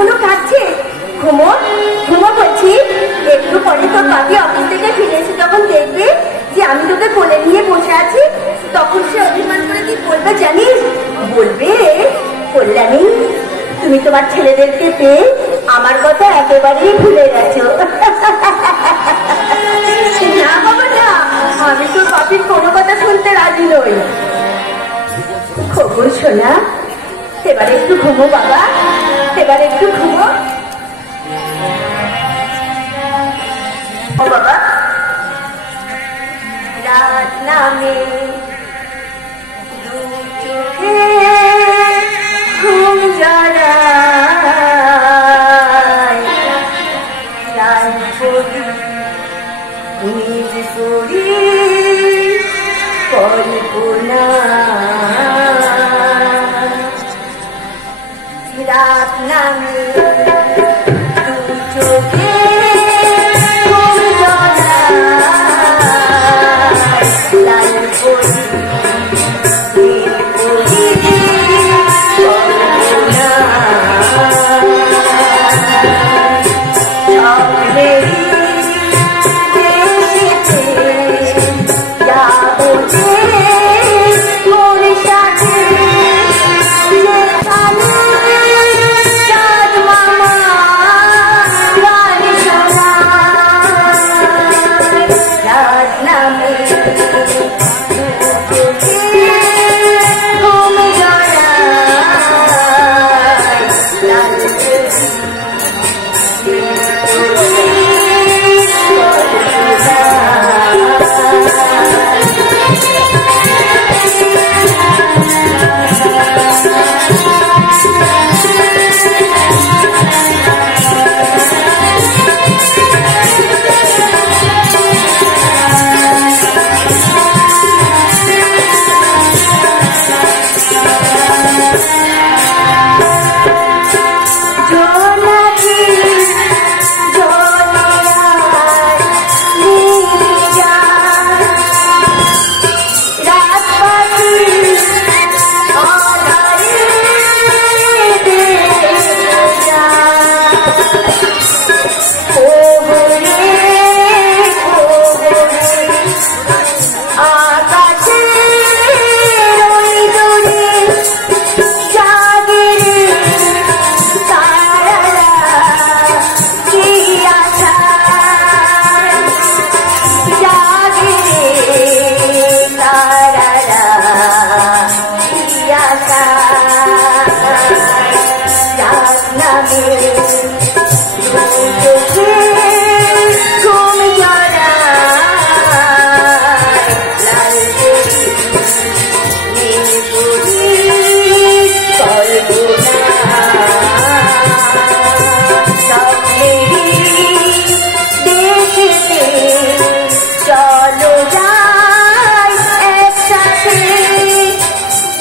এখনো কাঁদছে? ঘুমো ঘুমো বলছি। একটু পরে তোর বাপি অফিস থেকে ফিরে এসে যখন দেখবে যে আমি তোকে কোলে নিয়ে বসে আছি, তখন সে অভিমান করে কি বলবে জানিস? বলবে, কল্যাণী তুমি তোমার ছেলেদেরকে পেয়ে আমার কথা একেবারেই ভুলে গেছো। না বাবা না, আমি তোর বাপির কোনো কথা শুনতে রাজি নই। খবর শোনা, এবার একটু ঘুমো বাবা, এবার একটু ঘুমো। ও বাবা, রাত নামে দু চোখে ঘুম জড়ায়, লাল পরি নিজ পরি কল্পনা। রাত নামে দু চোখে ঘুম জড়ায়, লাল পরি নীল পরি কল্পনা। স্বপ্নেরই দেশেতে যাবো যে মোর সাথে,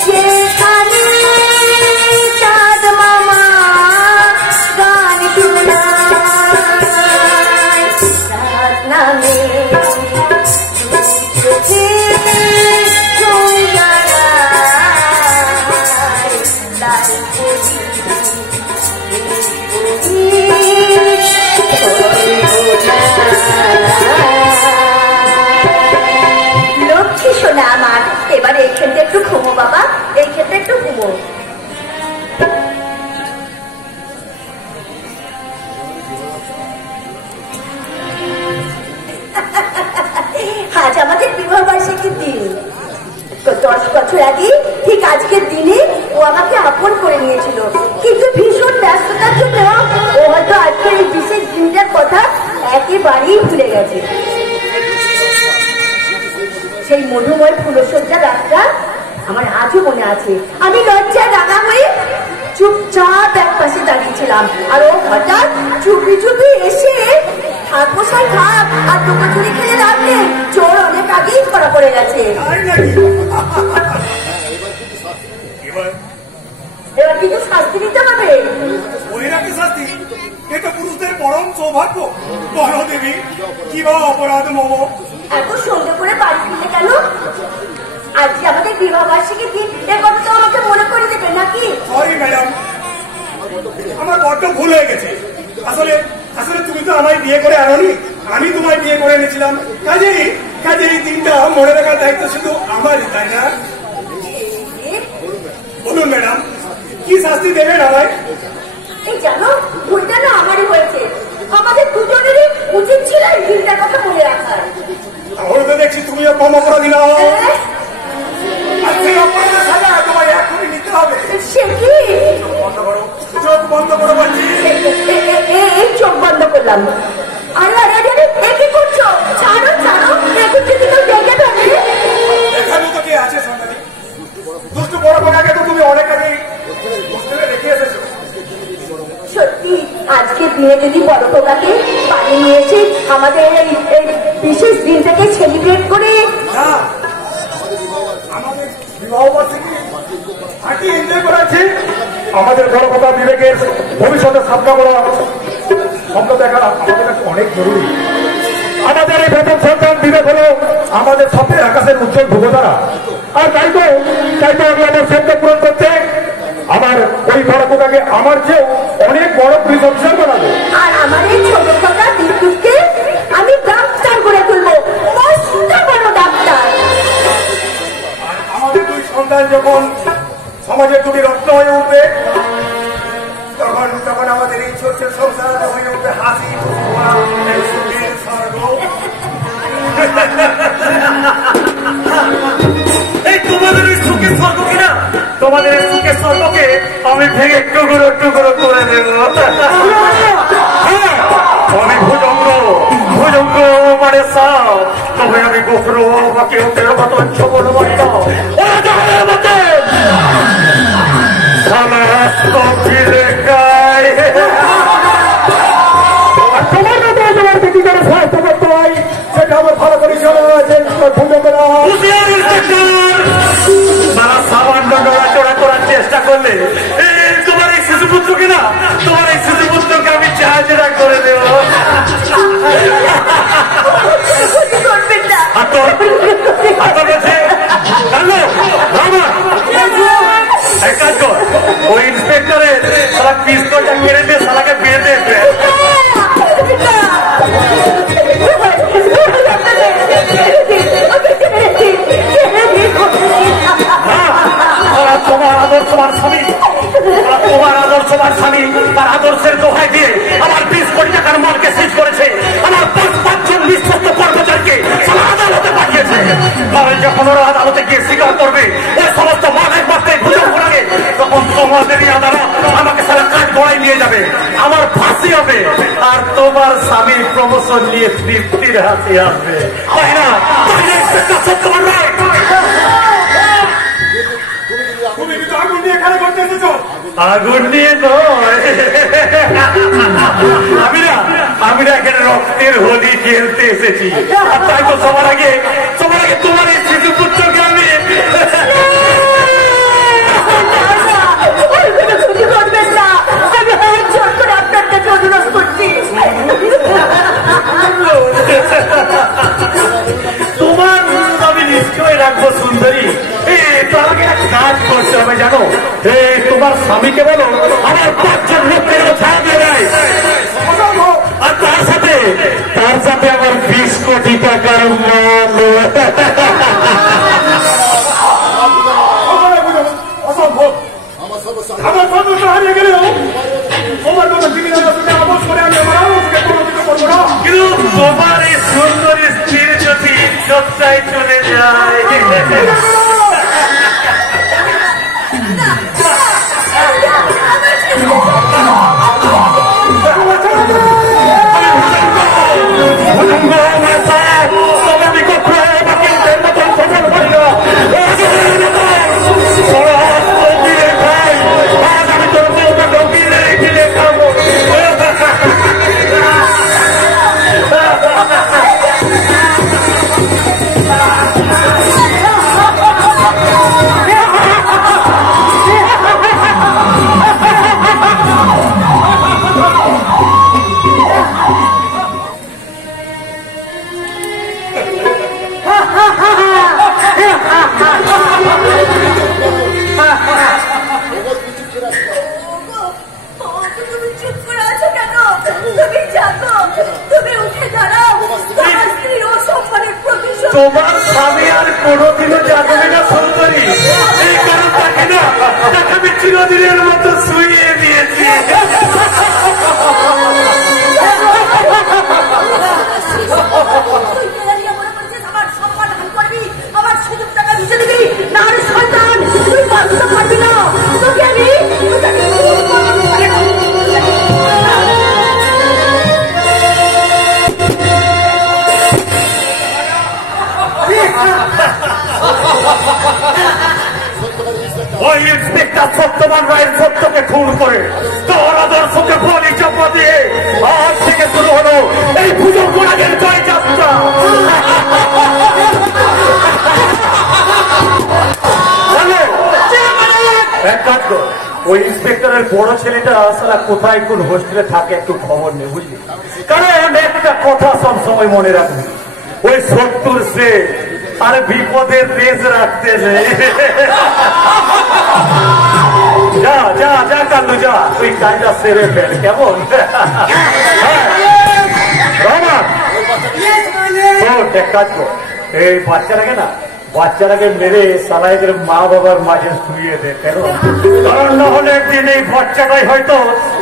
যেখানে চাঁদ মামা গান শোনায়। রাত নামে ঘুম জড়ায়, লাল লক্ষ্মী সোনা আমার, এবার এই ক্ষেত্রে একটু ঘুমো বাবা, এই ক্ষেত্রে একটু ঘুমো। আজ আমাদের বিবাহ বার্ষিকীর দিন। 10 বছর আগে ঠিক আজকের দিনে ও আমাকে আপন করে নিয়েছিল, কিন্তু ভীষণ ব্যস্ততার জন্য ও হয়তো আজকের এই বিশেষ দিনটার কথা একেবারেই ভুলে গেছে। সেই মধুময় ফুলসজ্জা রাতটা আমার আজও মনে আছে। আমি লজ্জায় রাঙা হয়ে চুপচাপ এক পাশে দাঁড়িয়েছিলাম, আর ও হঠাৎ চুপি চুপি এসে থাক বসাই থাক, আর দুটো চুরি খেলে লাভ নেই, চোর অনেক আগেই ধরা পড়ে গেছে। এবার কিন্তু শাস্তি নিতে হবে। শাস্তি এটা পুরুষদের পরম সৌভাগ্য। বলো দেবী, কিবা অপরাধ মম? এত সন্ধ্যে করে বাড়ি ফিরলে কেন? আজকে আমাদের বিবাহ বার্ষিকীর দিন, এ কথা তো আমাকে মনে করে দেবে নাকি? সরি ম্যাডাম, আমার বড্ড ভুল আমায় বিয়ে করে আনোনি, আমি তোমায় বিয়ে করে এনেছিলাম। কাজে এই দিনটা মনে রাখার দায়িত্ব শুধু আমারই, তাই না? বলুন ম্যাডাম, কি শাস্তি দেবেন আমায়? এই জানো, ভুলটা না আমারই হয়েছে। আমাদের দুজনেরই উচিত ছিল এই দিনটার কথা মনে রাখার। তাহলে তো দেখছি তুমিও কম অপরাধী নাও। আর সেই অপরাধের সাজা তোমায় এখনই নিতে হবে। সে কি? চোখ বন্ধ করো বলছি। এই চোখ বন্ধ করলাম। আরে আরে আরে আরে, এ কি করছো? ছাড়ো ছাড়ো, এখন যদি কেউ দেখে ফেলে। এখানে তো কে আছে সন্তানি? দুষ্টু বড় বোনাকে তো তুমি অনেক আগেই হোস্টেলে রেখে এসেছো। সত্যি আজকে দিনে যদি বড় খোকাকে বাড়ি নিয়ে এসে আমাদের এই বিশেষ দিনটাকে সেলিব্রেট করে আমাদের বিবাহ বার্ষিকী পার্টি এনজয় করাচ্ছি। আমাদের বড় কথা বিবেকের ভবিষ্যতে সামনা করা স্বপ্ন দেখা আমাদের কাছে অনেক জরুরি। আমাদের এই প্রথম সন্তান বিবেক হলো আমাদের স্বপ্নের আকাশের উজ্জ্বল ভূগোতারা। আর তাই তো আমি আমার স্বপ্ন পূরণ করতে আমার ওই বড় খোকাকে আমার চেয়েও অনেক বড় পুলিশ অফিসার বানাবো। আর আমার এই ছোট খোকা বিদ্যুৎকে আমি ডাক্তার করে তুলবো, মস্ত বড় ডাক্তার। আমাদের দুই সন্তান যখন সমাজের দুটি রত্ন হয়ে উঠবে, তখন আমাদের এই ছোট্ট সংসার হয়ে উঠবে হাসি সুখের স্বর্গ। এই তোমাদের এই সুখের স্বর্গ কিনা, তোমাদের এই সুখের স্বর্গকে আমি ভেঙে টুকরো টুকরো করে দেব। আমি ভুজঙ্গ মানে সাপ, তবে আমি গোখরো বা কেউ কেউ মতন ছবল মারিল ফিরে গায়ে। তোমার মতো তোমার কি করে সাহায্য করতে হয় সেটা আমার ভালো করে জানা আছে। তারা সামান্য নড়াচড়া করার চেষ্টা করলে তোমার এই শিশুপুত্রকে না, তোমার এই শিশুপুত্রকে আমি চাহাজেরা করে দেব। ওই ইন্সপেক্টরের সারা পিস্তলটা কেড়ে দিয়ে সালাকে বেঁধে দেবে। তোমার আদর্শবান স্বামী, তোমার আদর্শবান স্বামী তার আদর্শের দোহাই দিয়ে আমার 20 কোটি টাকার মালকে সিজ করেছে, আমার 5-5 বিশ্বস্ত কর্মচারীকে আদালতে পাঠিয়েছে। কারণ যখন ওরা আদালতে গিয়ে স্বীকার করবে ওই সমস্ত মালের মাত্রায় ভুজঙ্গ লাগে, তখন তোমাদেরই আদালত আমাকে সারা কাঠ গড়াই নিয়ে যাবে, আমার ফাঁসি হবে, আর তোমার স্বামী প্রমোশন নিয়ে তৃপ্তির হাতে আসবে। তাই না? তোমার রায়। তুমি কিন্তু আগুন নিয়ে এখানে করতে এসেছো। আগুন নিয়ে নয়, আমি না এখানে রক্তের হোলি খেলতে এসেছি। আর তাই তো সবার আগে তোমার এই শিশু পুত্রকে আমি তোমার আমি নিশ্চয় রাখবো সুন্দরী। তার আগে এক কাজ করতে হবে জানো, তোমার স্বামীকে বলো আমার 5 লোকের ছাড়া দিয়ে দেয়, আর তার সাথে আমার 20 কোটি টাকার মাল। অসম্ভব, আমার সর্বস্ব হারিয়ে গেলেও তোমার মতো জীবনে আবশ করে আমি আমার আলোচকে প্রণোদিত করবো না। কিন্তু তোমার এই সুন্দরী স্ত্রীর যদি ইজ্জতটাই চলে যায়, তোমার স্বামী আর কোনোদিনও যাবে না সুন্দরী, এই কারণ তাকে না তাকে আমি চিরদিনের মতো শুইয়ে দিয়েছি। ওই ইন্সপেক্টর সত্যবান রায়ের সত্যকে খুন করে তোর আদর্শকে বলি চাপা দিয়ে আজ থেকে শুরু হলো এই পুজো গোড়াদের জয় যাত্রা। এক কাজ কর, ওই ইন্সপেক্টরের বড় ছেলেটা আসলে কোথায় কোন হোস্টেলে থাকে একটু খবর নেই, বুঝলি? কারণ একটা কথা সব সময় মনে রাখবি, ওই 70 সে আর বিপদের দেশ রাখতে নেই। যা যা যা কালু যা, তুই কাজটা সেরে ফেল, কেমন? এক কাজ কর, এই বাচ্চাটাকে না বাচ্চাটাকে মেরে সালাইদের মা বাবার মাঝে শুয়ে দে, কেন? কারণ না হলে একদিন এই বাচ্চাটাই হয়তো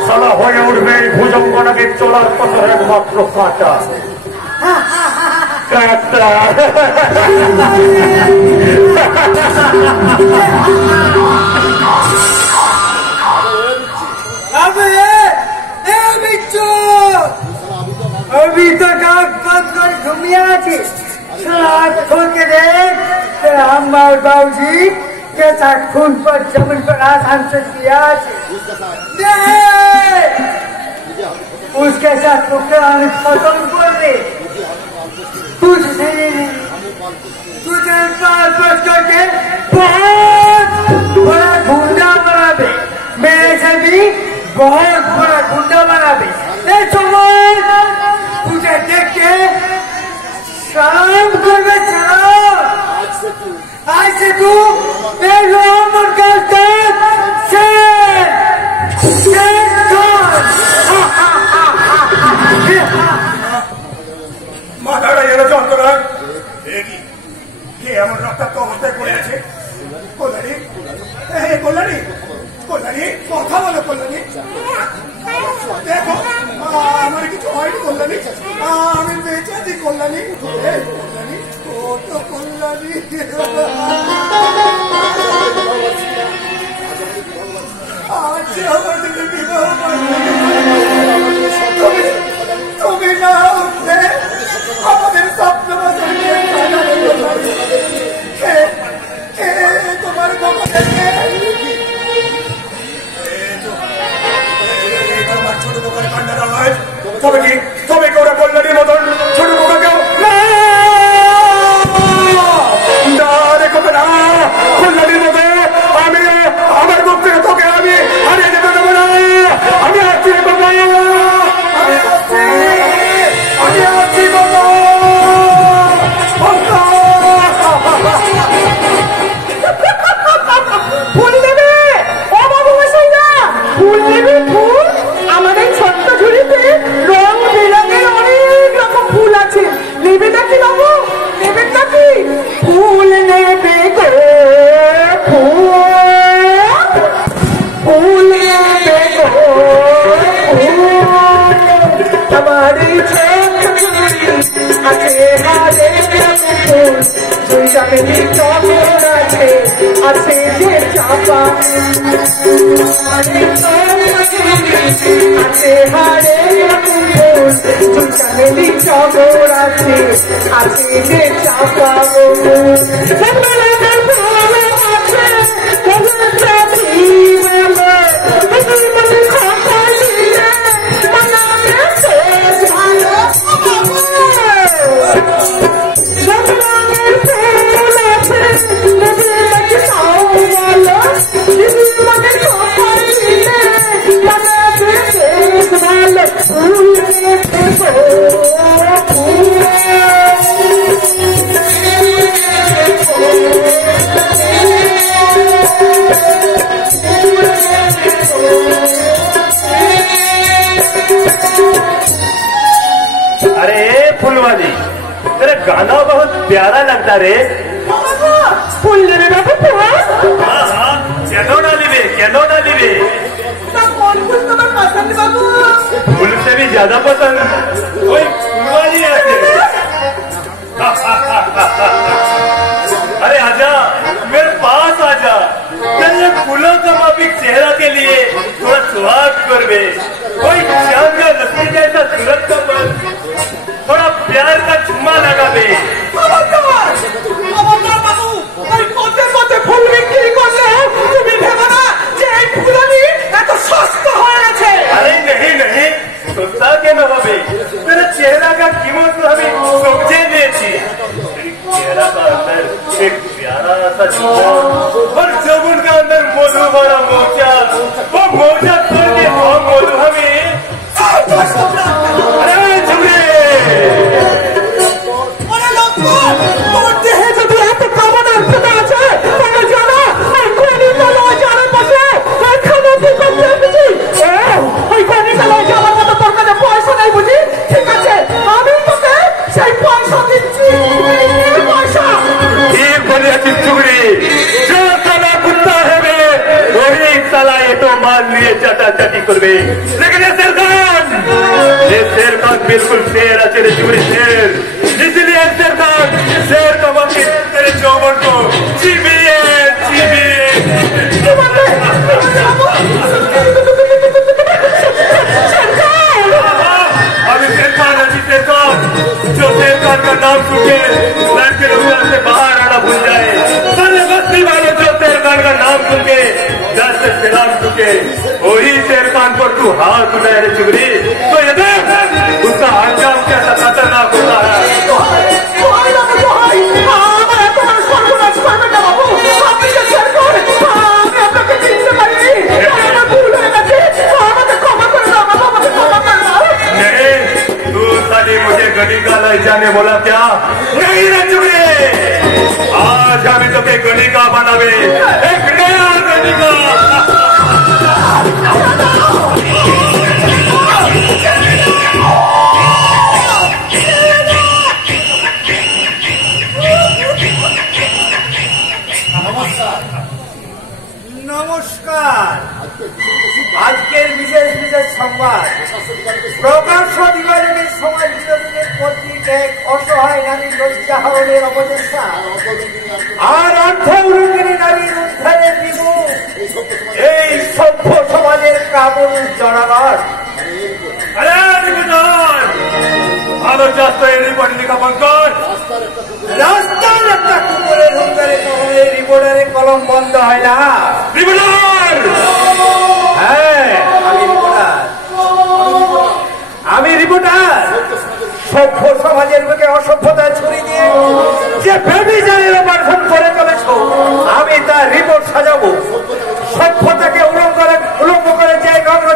সালা হয়ে উঠবে এই ভুজঙ্গনাকে চলার পথের একমাত্র কাঁটা। अभी तक आग बंद कर घूमिया थी, आग खोल के देख हमारे बाबूजी के साथ खून पर जमीन पर आसान से किया उसके साथ खत्म कर दे। तुझे पाल बच करके बहुत बड़ा गुंडा बना दे, मेरे से भी बहुत बड़ा गुंडा बना दे। तुझे देख के शाम घर में चला, आज से तू মাথাটা এলো যন্ত্রণা, কে এমন রক্তাক্ত অবস্থায় পড়ে আছে? কল্যাণী, কল্যাণী, কল্যাণী, কথা বলো কল্যাণী। দেখো আমার কিছু হয়নি কল্যাণী, আমি বেঁচে আছি কল্যাণী। কল্যাণী, ও তো কল্যাণী। আজ আমাদের বিবাহ, তুমি না উঠলে আমাদের স্বপ্ন তোমার ছোট দোকানে কান্নার আওয়াজ। তবে কি ওরা কল্যাণীর মতন ছোট দোকানকেও দেখো না, কল্যাণীর মতো আমি আমার মুখ থেকে তোকে আমি হারিয়ে যেতে দেবো না। আমি আসছি ফুল দেবে ও বাবু মশাইরা, ফুল দেবে ফুল। আমাদের ছোট্ট ঝুড়িতে রং বেরঙের অনেক রকম ফুল আছে, নেবে নাকি বাবু? নেবেন নাকি? ফুল নেবে গো ফুল নেবে গো আমারই ছোট্ট ঝুড়ি আছে হারে ফুল, দুই চামেলি চকর আছে, আছে যে চাপা আছে হারে ফুল, দুই চামেলি চকর আছে, আছে যে চাপা गाना बहुत प्यारा लगता रे। फूल लेबे बाबू फूल? हाँ हाँ, केनो ना लिबे, केनो ना लिबे। कौन फूल तुम्हारे पसंद बाबू? फूल से भी ज्यादा पसंद कोई फूलवाली है। अरे आजा, मेरे पास आजा। तेरे फूलों का माफिक चेहरा के लिए थोड़ा स्वाद कर दे। कोई चांद का लस्सी जैसा सूरत का मन, थोड़ा प्यार का चुम्मा लगा दे। ফুল বিক্রি করলে তুমি ভেবো না যে এই ফুলনি এত সস্তা হয়ে গেছে। अरे नहीं नहीं, सस्ता के न होबे। तेरे चेहरा का कीमत तो हमें समझे नहीं थी। चेहरा का अंदर एक प्यारा सा चुम्मा और जमुन का अंदर मधु भरा मोचा, वो मोचा तोड़ के हम मधु हमें। अरे झुमरे তোমার দেহে যদি এত কামনার ফুটা আছে তাহলে জানো এই কলিকালয় যারা বসে এখানে কি করতে বুঝি? ওই কলিকালয় যাওয়ার মতো তোর কাছে পয়সা নাই বুঝি? ঠিক আছে, আমি তোকে সেই পয়সা দিচ্ছি। পয়সা ठीक बोले झुमरी, जो साला कुत्ता है बे वही साला ये तो मान लिए चाटा चाटी कर बे। लेकिन ये शेर खान बिल्कुल शेर अच्छे झुमरी शेर, इसलिए शेर का मौके तेरे चौबन को चिबिए चिबिए। अभी शेर खान जो शेर खान का नाम सुन के लड़के लोग से बाहर आना भूल जाए। सारे बस्ती वाले जो शेर खान का नाम सुन के दस से सलाम चुके, वही शेर खान पर तू हाथ उठाए रे चुगरी। तो ये देख उसका अंजाम कैसा खतरनाक होता है। मुझे गली का ले जाने बोला क्या? नहीं रे चुगली, आज हम तो के गली का बनावे एक नया गली का। নমস্কার। আজকের বিশেষ বিশেষ সংবাদ প্রকাশ্য দিবালোকে সমাজ বিরোধীদের কর্তৃক এক অসহায় নারীর লজ্জা হরণের অপচেষ্টা আর অর্থ উলুকিনী নারীর উদ্ধারের বিমুখ এই সভ্য সমাজের কাবুল জড়াবার। अरे रिपोर्टर, ভালো চাষ এরই পড়ে লেখা বন্ধ। রাস্তার একটা কুকুরের হুঙ্কারে কখনো এই রিপোর্টারে কলম বন্ধ হয় না। রিপোর্টার, হ্যাঁ আমি রিপোর্টার। সভ্য সমাজের বুকে অসভ্যতা ছড়িয়ে দিয়ে যে ব্যভিচারের অপারেশন করে চলেছ, আমি তার রিপোর্ট সাজাবো। সভ্যতাকে উলঙ্গ করে যে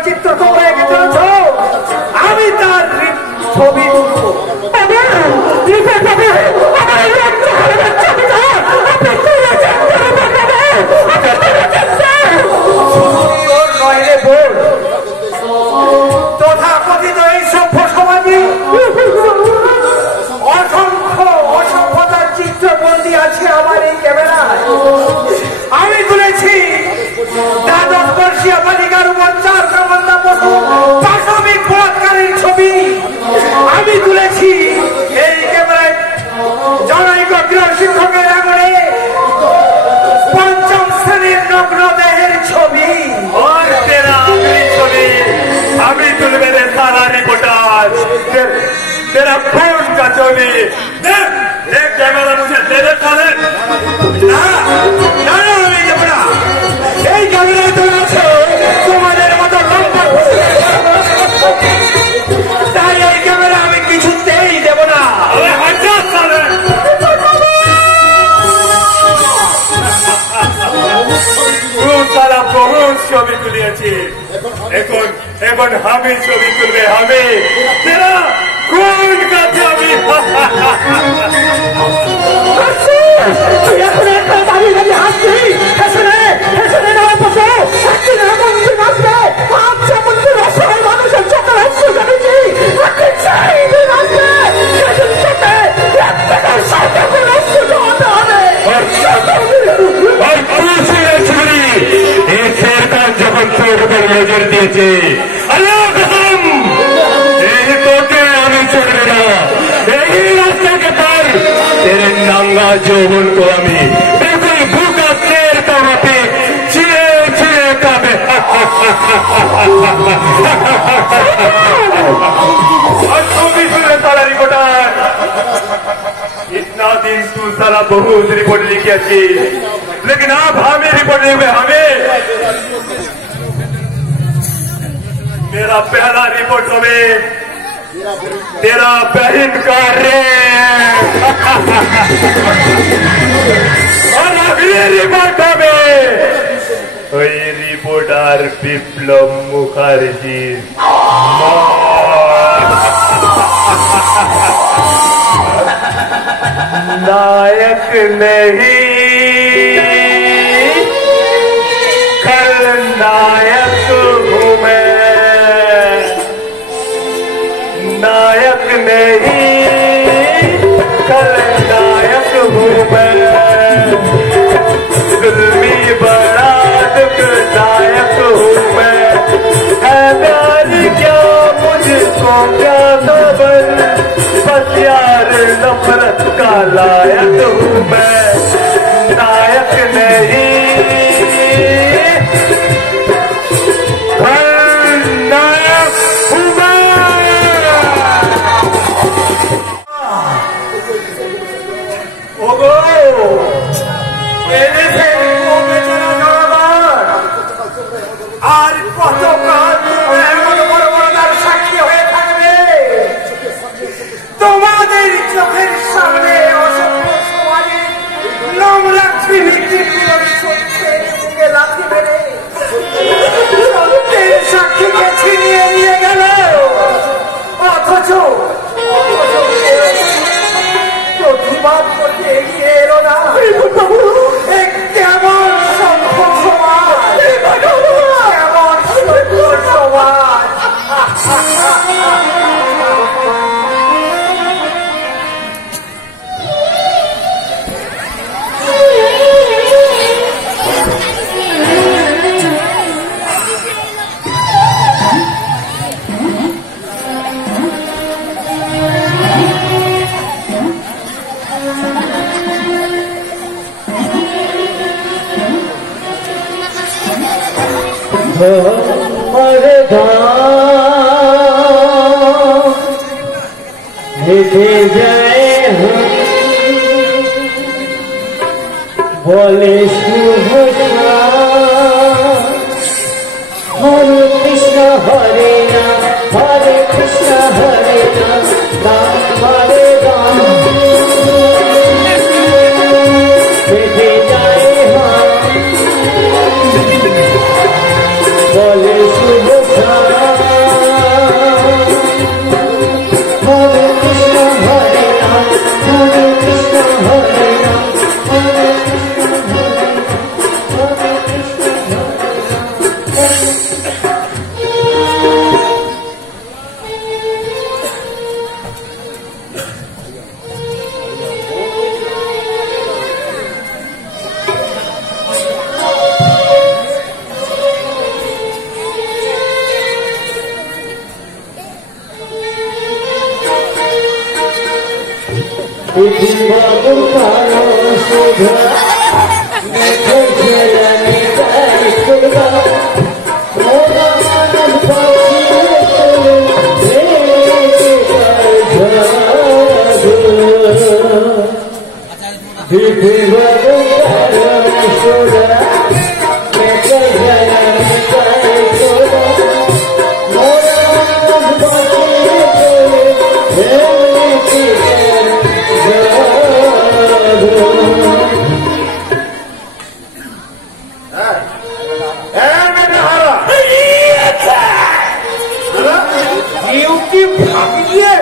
চিত্র তোমরা এঁকে চলেছ, আমি তার ছবি তুলবো। তথাকথিত এই সভ্য সমাজে অসংখ্য অসভ্যতার চিত্রবন্দী আছে আমার এই ক্যামেরায়। আমি তুলেছি দ্বাদশ বর্ষীয় বালিকার উপর 4 কামন্দা পশু পাশবিক বলাৎকারের ছবি। আমি তুলেছি এই ক্যামেরায় জনৈক গৃহ শিক্ষকের আঙুলে 5ম শ্রেণীর নগ্ন দেহের ছবি। अभी तुल मेरे सारा रिपोर्टर तेरा खून का चोली देख कैमरा मुझे दे दे साले। এই ক্যামেরায় তো আছে তোমাদের মতো লম্বা, তাই এই ক্যামেরা আমি কিছুতেই দেব না। সারা বহুত ছবি তুলিয়েছি, এখন এখন আমি ছবি তুলবে আমি তেরা কোন কা ছবি। এখন একটা দাঁড়িয়ে দাঁড়িয়ে হাসছি, হেসে হেসে নেওয়ার পথে একদিন এমন দিন আসবে আজ যেমন দিন অসহায় মানুষের চোখের অশ্রু জমেছি, একদিন সেই দিন আসবে সেদিন চোখে নজর দিয়েছে। এই তোকে আমি চলবে না, এই রাস্তাকে পার তেরে নাঙ্গা যৌবন को আমি बिल्कुल भूखा शेर का पे चिड़े चिड़े काबे। साला रिपोर्टर, इतना दिन तू साला बहुत रिपोर्ट लिखी अच्छी, लेकिन आप हमें रिपोर्ट नहीं हुए। हमें मेरा पहला रिपोर्ट हमें तेरा बहन का रे और अगले रिपोर्ट हमें वही रिपोर्टर विप्लव मुखर्जी। नायक नहीं खलनायक हूँ मैं, नायक नहीं खलनायक हूँ मैं, जुल्मी बड़ा दुखदायक हूँ मैं। हैदर क्या मुझको क्या खबर, बस यार नफरत का लायक हूँ मैं, नायक नहीं खलनायक हूँ मैं। ओगो এনেছে বেচারা জনগণ, আর কতকাল এমন বড় বড় তার সাক্ষী হয়ে থাকবে? তোমাদের চোখের সামনে অসভ্য সমাজে নোংরা ক্রিমিনালগুলো চলছে বুকে লাথি মেরে সত্যের সাক্ষীকে ছিনিয়ে নিয়ে গেল, অথচ প্রতিবাদ করতে এগিয়ে এলো না। কেমন সভ্য সমাজ, কেমন সভ্য সমাজ। भेजे जाए बोले शुभ हरे कृष्ण हरे राम हरे कृष्ण हरे राम राम हरे राम। भेजे जाए बोले शुभ हरे कृष्ण हरे राम हरे कृष्ण हरे राम हरे कृष्ण हरे राम हरे कृष्ण हरे बाबू कालो सुधा देखो झलने जाए खुदा मोरा मानव पाखी दीदी बाबू कालो सुधा देखो झलने जाए खुदा मोरा मानव पाखी ভাবিয়ে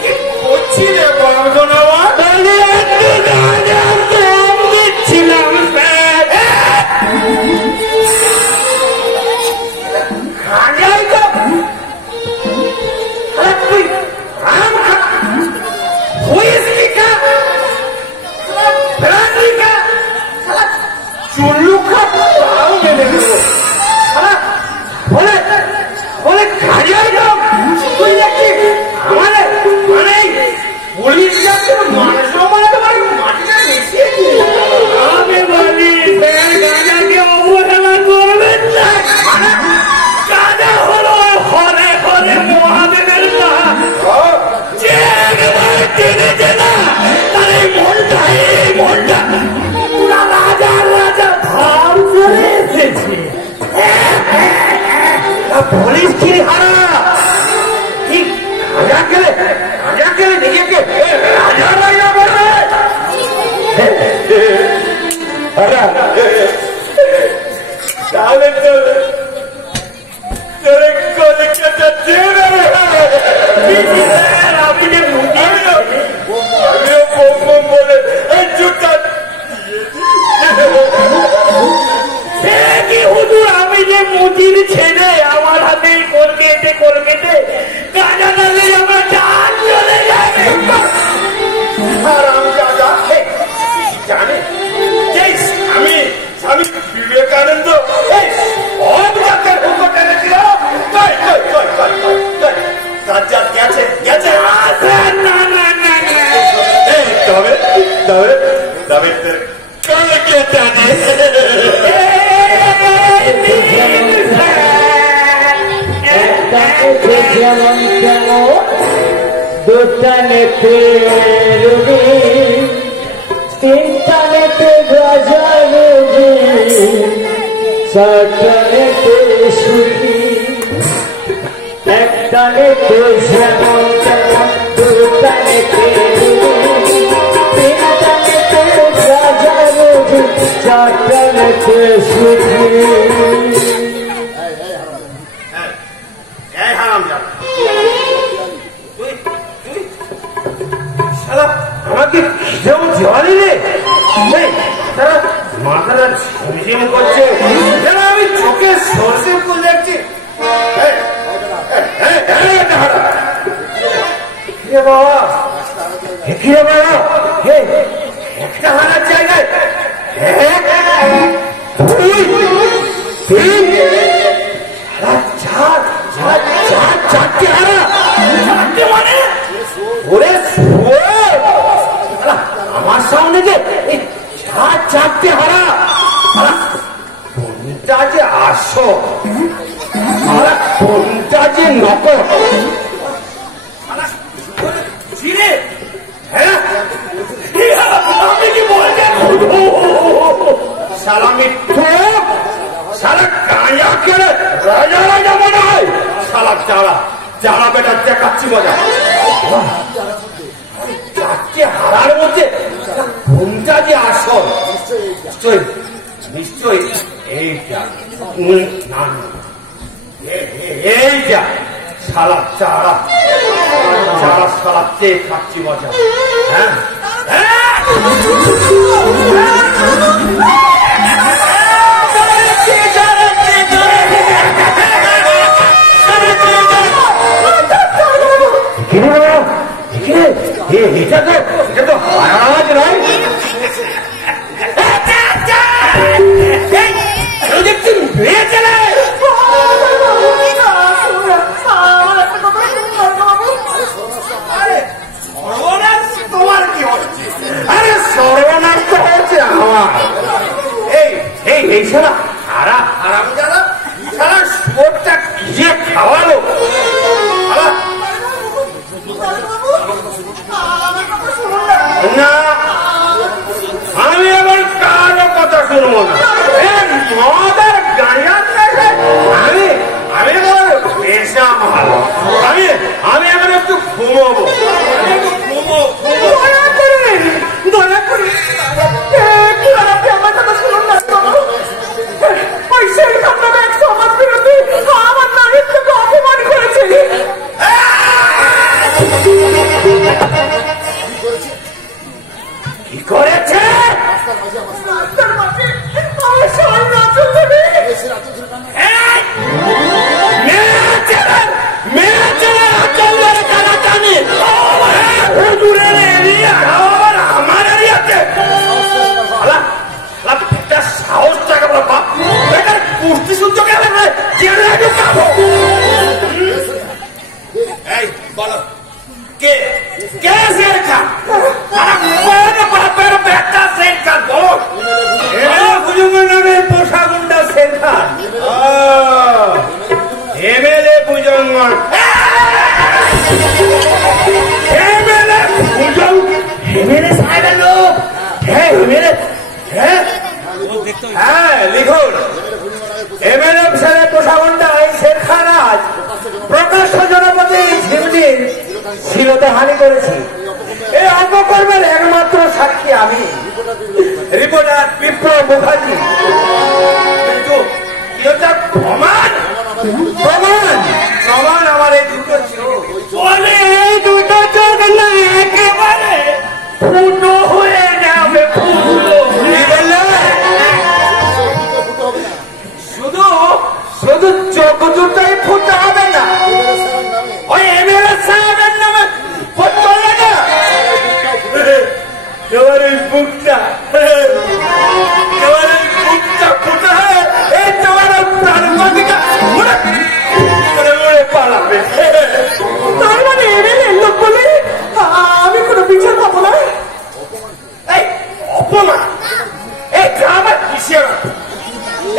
কি করছি রে বড় জনগণ। বলিস কি হারা? কি রাজা কেলে নিজেকে রাজা রাজা বলে? তাহলে তোরে কলকাতা দেবে। আমি যে বলে জুটা হুজুর, আমি যে মুদির ছেলে, আমার হাতে কলকেটে কাজা লাগলে আমরা চান চলে যাবে। জানে আমি বিবেকানন্দ সব জাতের হুকুম টেনেছিল। গেছে না না না তবে তবে তবে কলকাতা যেমন তেমন দুটানেতে রুবি, তিনটানেতে গজল চারটানেতে সুখী, একটানেতে যেমন তেমন দুটানেতে রুবি, তিনটানেতে গজল চারটানেতে সুখী। আমাকে খিদেও জলে রে, তারা মাথাটা ঝিমঝিম করছে, আমি চোখে সর্ষে ফুল দেখছি। বাবা একটা হারার জায়গায় চারটে হারা, চারটে মানে ওরে আমার সামনে যে চারটে হারা, কোনটা যে আসো কোনটা যে নকল। আমি কি বলছি সারা মিথ্যু, সারা কাঁয়া কেড়ে রাজা রাজা মনে হয়, সারা যারা বেটা দেখাচ্ছি মজা। চারটে হারার মধ্যে কোনটা যে আসল? নিশ্চয়ই এইটা না, এইটা সারা চারা সারা চেয়ে খাচ্ছি মজা। হ্যাঁ এটা তো আওয়াজ নয়, দেখছি মেয়ে চলে। তোমার কি হচ্ছে? আরে সর্বনাশ তো হচ্ছে আমার। এই সারা হারাম যারা সারা শুয়োরটা কি খাওয়ালো। না, আমি এবার কারো কথা শুনবো না। মদের গাঁজার আমি পেশা মাল, আমি এখন একটু ঘুমোবো। দয়া করে আমার কথা শুনুন না, সেই আপনারা এক সমাজ বিরোধী আমার নারীর থেকে অপমান করেছে। কি করেছে? আমার এরিয়াতে সাহস টাকা বাবা কুস্তি সূর্য গেলে জেলে ঢুকাবো। এই বলো কে কে শের খান? বাপের বেটা শের খান বলো। ভুজুঙ্গের নামে পোষা গুন্ডা শের খান, এমএলএ ভুজঙ্গন, এমএলএ সাহেবের লোক। হ্যাঁ এমএলএ, হ্যাঁ লিখুন এমএলএ সাহেব পোষা গুন্ডা এই শের শিরোধাহানি করেছি। এই অপকর্মের একমাত্র সাক্ষী আমি, রিপোর্টার বিপ্লব মুখার্জি। কিন্তু এটা প্রমাণ প্রমাণ প্রমাণ আমার এই দুটো চোখ। বলে এই দুটো চোখ না একেবারে ফুটো হয়ে যাবে। শুধু শুধু চোখ দুটোই ফুটো হবে না, ওই এমএলএ সাহেবের নামে চলে না এবার এই বুকটা এবার এই বুকটা ফুটো হয়ে এই তোমার প্রাণবাদিকা উড়ে উড়ে পালাবে। তার মানে এমএলএ লোক বলে আমি কোনো বিচার পাবো না? এই অপমান, এই গ্রামের কিসের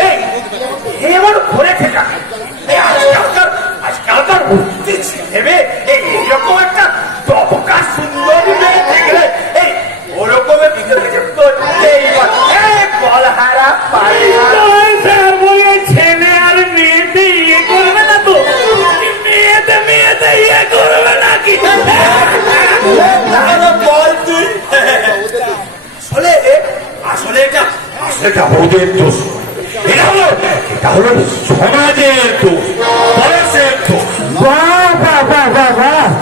এই এবার ঘুরে থেকে আজকালকার উঠতে ছেলে এইরকম একটা দপকা সুন্দরী মেয়ে দেখলে এই ওরকমের বলহারা বলে ছেলে আর মেয়েতে ইয়ে করবে না তো? মেয়েতে মেয়েতে ইয়ে করবে নাকি? বল তুই। আসলে আসলে এটা আসলে ওদের দোষ, এটা হলো সমাজের দোষ, বয়সের দোষ।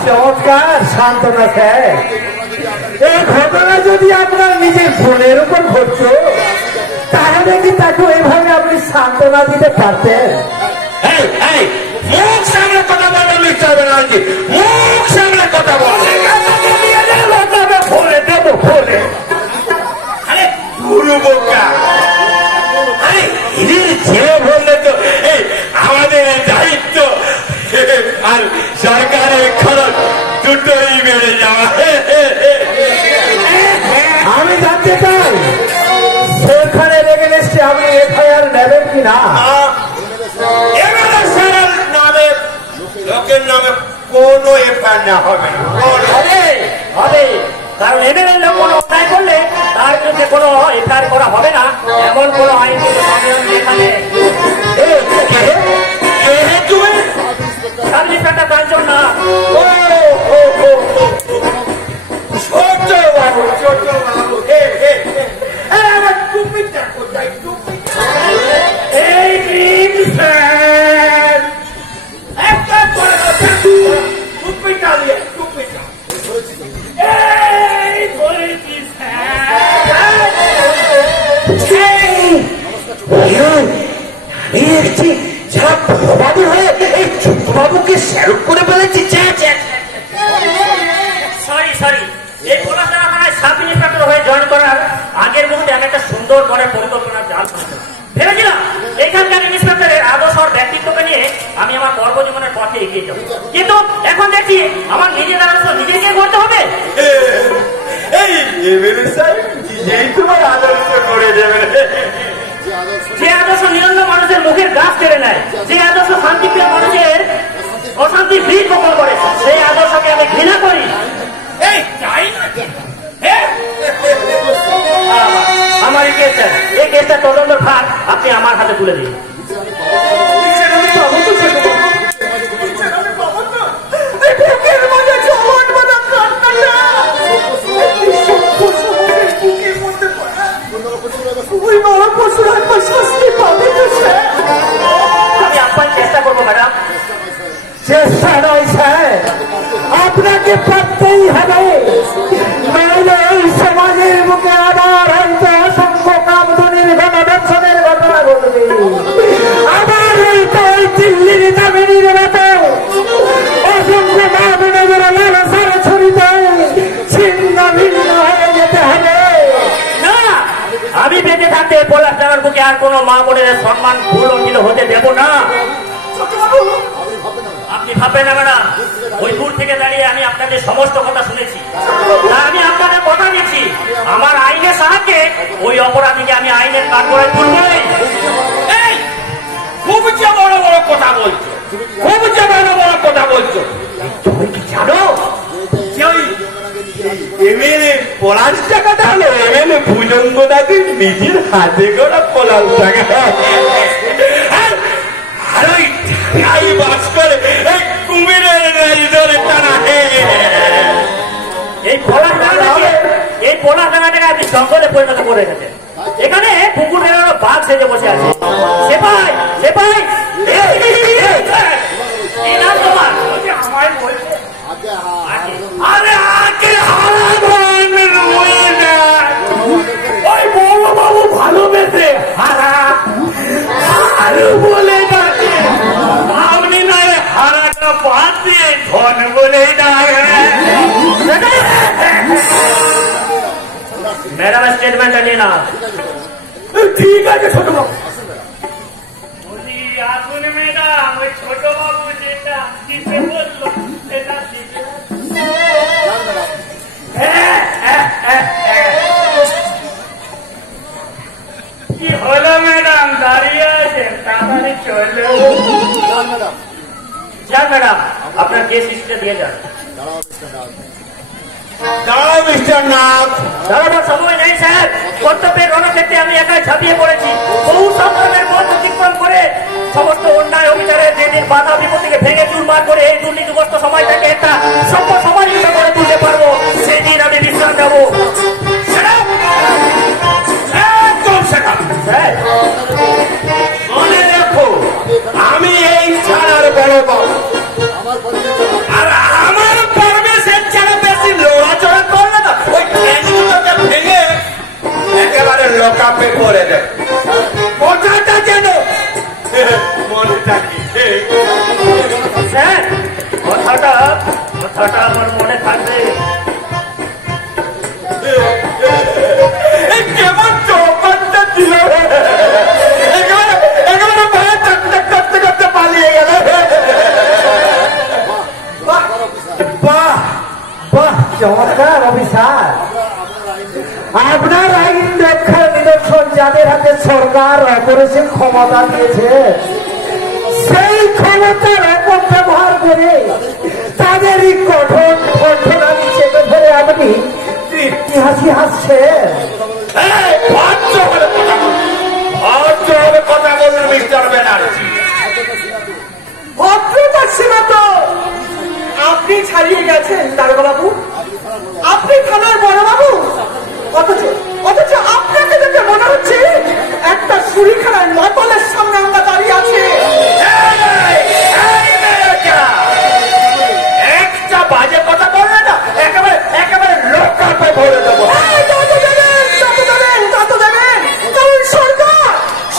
চমৎকার সান্ত্বনা স্যার। এই ঘটনা যদি আপনার নিজের বোনের উপর ঘটতো তাহলে কি তাকে এভাবে আপনি সান্ত্বনা দিতে পারতেন? মুখ সামনে কথা বলবে মিস্টার ব্যানার্জি, মুখ সামনে কথা বলবে। ভরে দেবো ভরে। আরে গুরু বোকা, আরে এদের ছেলে বললে তো এই আমাদের দায়িত্ব আর সরকারের খরচ দুটোই বেড়ে যাওয়া। আমি জানতে চাই সেখানে রেগুলেশনে আপনি এফআইআর নেবেন কিনা? নামে লোকের নামে কোন এফআইআর না হবে না। হবে, কারণ এমএলএ লোক কোনো অন্যায় করলে তার বিরুদ্ধে কোনো এফআইআর করা হবে না, এমন কোনো আইন এখানে। সাব ইন্সপেক্টর কাঞ্চন না, ছোট বাবু, ছোট বাবু। আমার টুপিটা কোথায়? টুপিটা এই একটা টুপিটা নিয়ে টুপিটা এই ধরেছি দেখছি যারা প্রভাবী হয়ে এই ছোটবাবুকে স্যালুট করে ফেলেছি। সরি সরি, এই পলাশালা থানায় সাব ইন্সপেক্টর হয়ে জয়েন করার আগের মুহূর্তে আমি একটা সুন্দর করে পরিকল্পনার জাল ভেবেছিলাম। এখানকার ইন্সপেক্টরের আদর্শ ব্যক্তিত্বকে নিয়ে আমি আমার কর্মজীবনের পথে এগিয়ে যাব, কিন্তু এখন দেখছি আমার নিজের আদর্শ নিজেকে করতে হবে। যে আদর্শ নিরন্ন মানুষের মুখের গাছ কেড়ে নেয়, যে আদর্শ শান্তিপ্রিয় মানুষের অশান্তি বীজ বপন করে, সেই আদর্শকে আমি ঘৃণা করি। আমার এই কেসটা তদন্ত ভাগ আপনি আমার হাতে তুলে দিন। আমি আপনার চেষ্টা করবো ম্যাডাম। চেষ্টা নয় স্যার, আপনাকে পারতেই হবে, নইলে এই সমাজের মুখে আবার হয়তো অসংখ্য কামধনির গণদর্শনের ঘটনা ঘটবে। আবার হয়তো ওই দিল্লির দামিনীর মতো অসংখ্য মা-বোনেদের লালসার ছড়িতে ছিন্ন ভিন্ন হয়ে যেতে হবে। না, আমি বেঁচে থাকতে পলাশ ডাঙ্গার বুকে আর কোনো মা বোনের সম্মান ভুলণ্ঠিত হতে দেব না। আপনি ভাববেন না ম্যাডাম, ওই দূর থেকে দাঁড়িয়ে আমি আপনাদের সমস্ত কথা শুনেছি। আমি আপনাদের কথা দিচ্ছি, আমার আইনের সাহায্যে ওই অপরাধীকে আমি আইনের কাঠগড়ায় তুলবই। খুব যে বড় বড় কথা বলছো, খুব যে বড় বড় কথা বলছো। তুমি কি জানো যে ওই এমএলএ পলাশ টাকাটা হলো এমএলএ ভুজঙ্গনাথের নিজের হাতে করা পলাশ টাকা। আর ওই বাস করে কুমিরের ধরে টানা পোলা ডাঙাটাকে আপনি জঙ্গলে পরিণত করে রেখেছেন। এখানে পুকুর বেরোনো বাঘ সেজে বসে আছে। সেপাই সেপাই, কি নাম তোমার? আমায় বলছে আরে আগে ওই বড় বাবু ভালোবেসে হারা আরে বলে ডাকে, আপনি নয় হারাটা বাদ দিয়ে ধন বলেই ডাকে। ম্যাডাম স্টেটমেন্টটা নিয়ে না। ঠিক আছে ছোট বাবু। বলি আসুন ম্যাডাম, ওই ছোট বাবু যেটা কিসে বললো সেটা শিখে। কি হলো ম্যাডাম, দাঁড়িয়ে আছেন? তাড়াতাড়ি চলো। যান ম্যাডাম, আপনার কেস হিস্ট্রিটা দিয়ে যান। দাঁড়াও মিস্টার নাথ, দাঁড়াবার সময় নেই স্যার। কর্তব্যের রণক্ষেত্রে আমি একাই ঝাঁপিয়ে পড়েছি। বহু সংগ্রামের পথ অতিক্রম করে সমস্ত অন্যায় অবিচারের দিন বাধা বিপত্তিকে ভেঙে চুরমার করে এই দুর্নীতিগ্রস্ত সময়টাকে একটা সভ্য সমাজ হিসেবে করে তুলতে পারবো। সেই দিন আমি বিশ্রাম যাবো। একদম সেটা স্যার, মনে রেখো, আমি এই ছাড়ার বড় বাবু, আর আমার পারমিশন ছাড়া বেশি লড়াচড়া করলে না ওই ঠ্যাংগুলোকে ভেঙে একেবারে লকআপে করে দেয়। কথাটা যেন মনে থাকে। স্যার, কথাটা আমার মনে থাকবে। কেমন চৌকাটটা দিল, একেবারে ভয়ে টাক করতে করতে পালিয়ে গেল। বাহ বাহ, চমৎকার অফিসার। আপনার আইন রক্ষার নিদর্শন যাদের হাতে সরকার অপরিসীম ক্ষমতা দিয়েছে, সেই ক্ষমতার অপব্যবহার করে তাদেরই কঠোর কঠোরামি চেপে ধরে আপনি ইতিহাসি হাসছেন। ভদ্রভাবে কথা বলুন মিস্টার ব্যানার্জি। ভদ্রতার সীমা তো আপনি ছাড়িয়ে গেছেন দারোগা বাবু। আপনি থানার বড় বাবু, অথচ আপনাকে দেখে মনে হচ্ছে একটা ছুরিখানায় মাতালের সামনে আমরা দাঁড়িয়ে আছি। একটা বাজে কথা বললে না একেবারে লকআপে ভরে দেবো।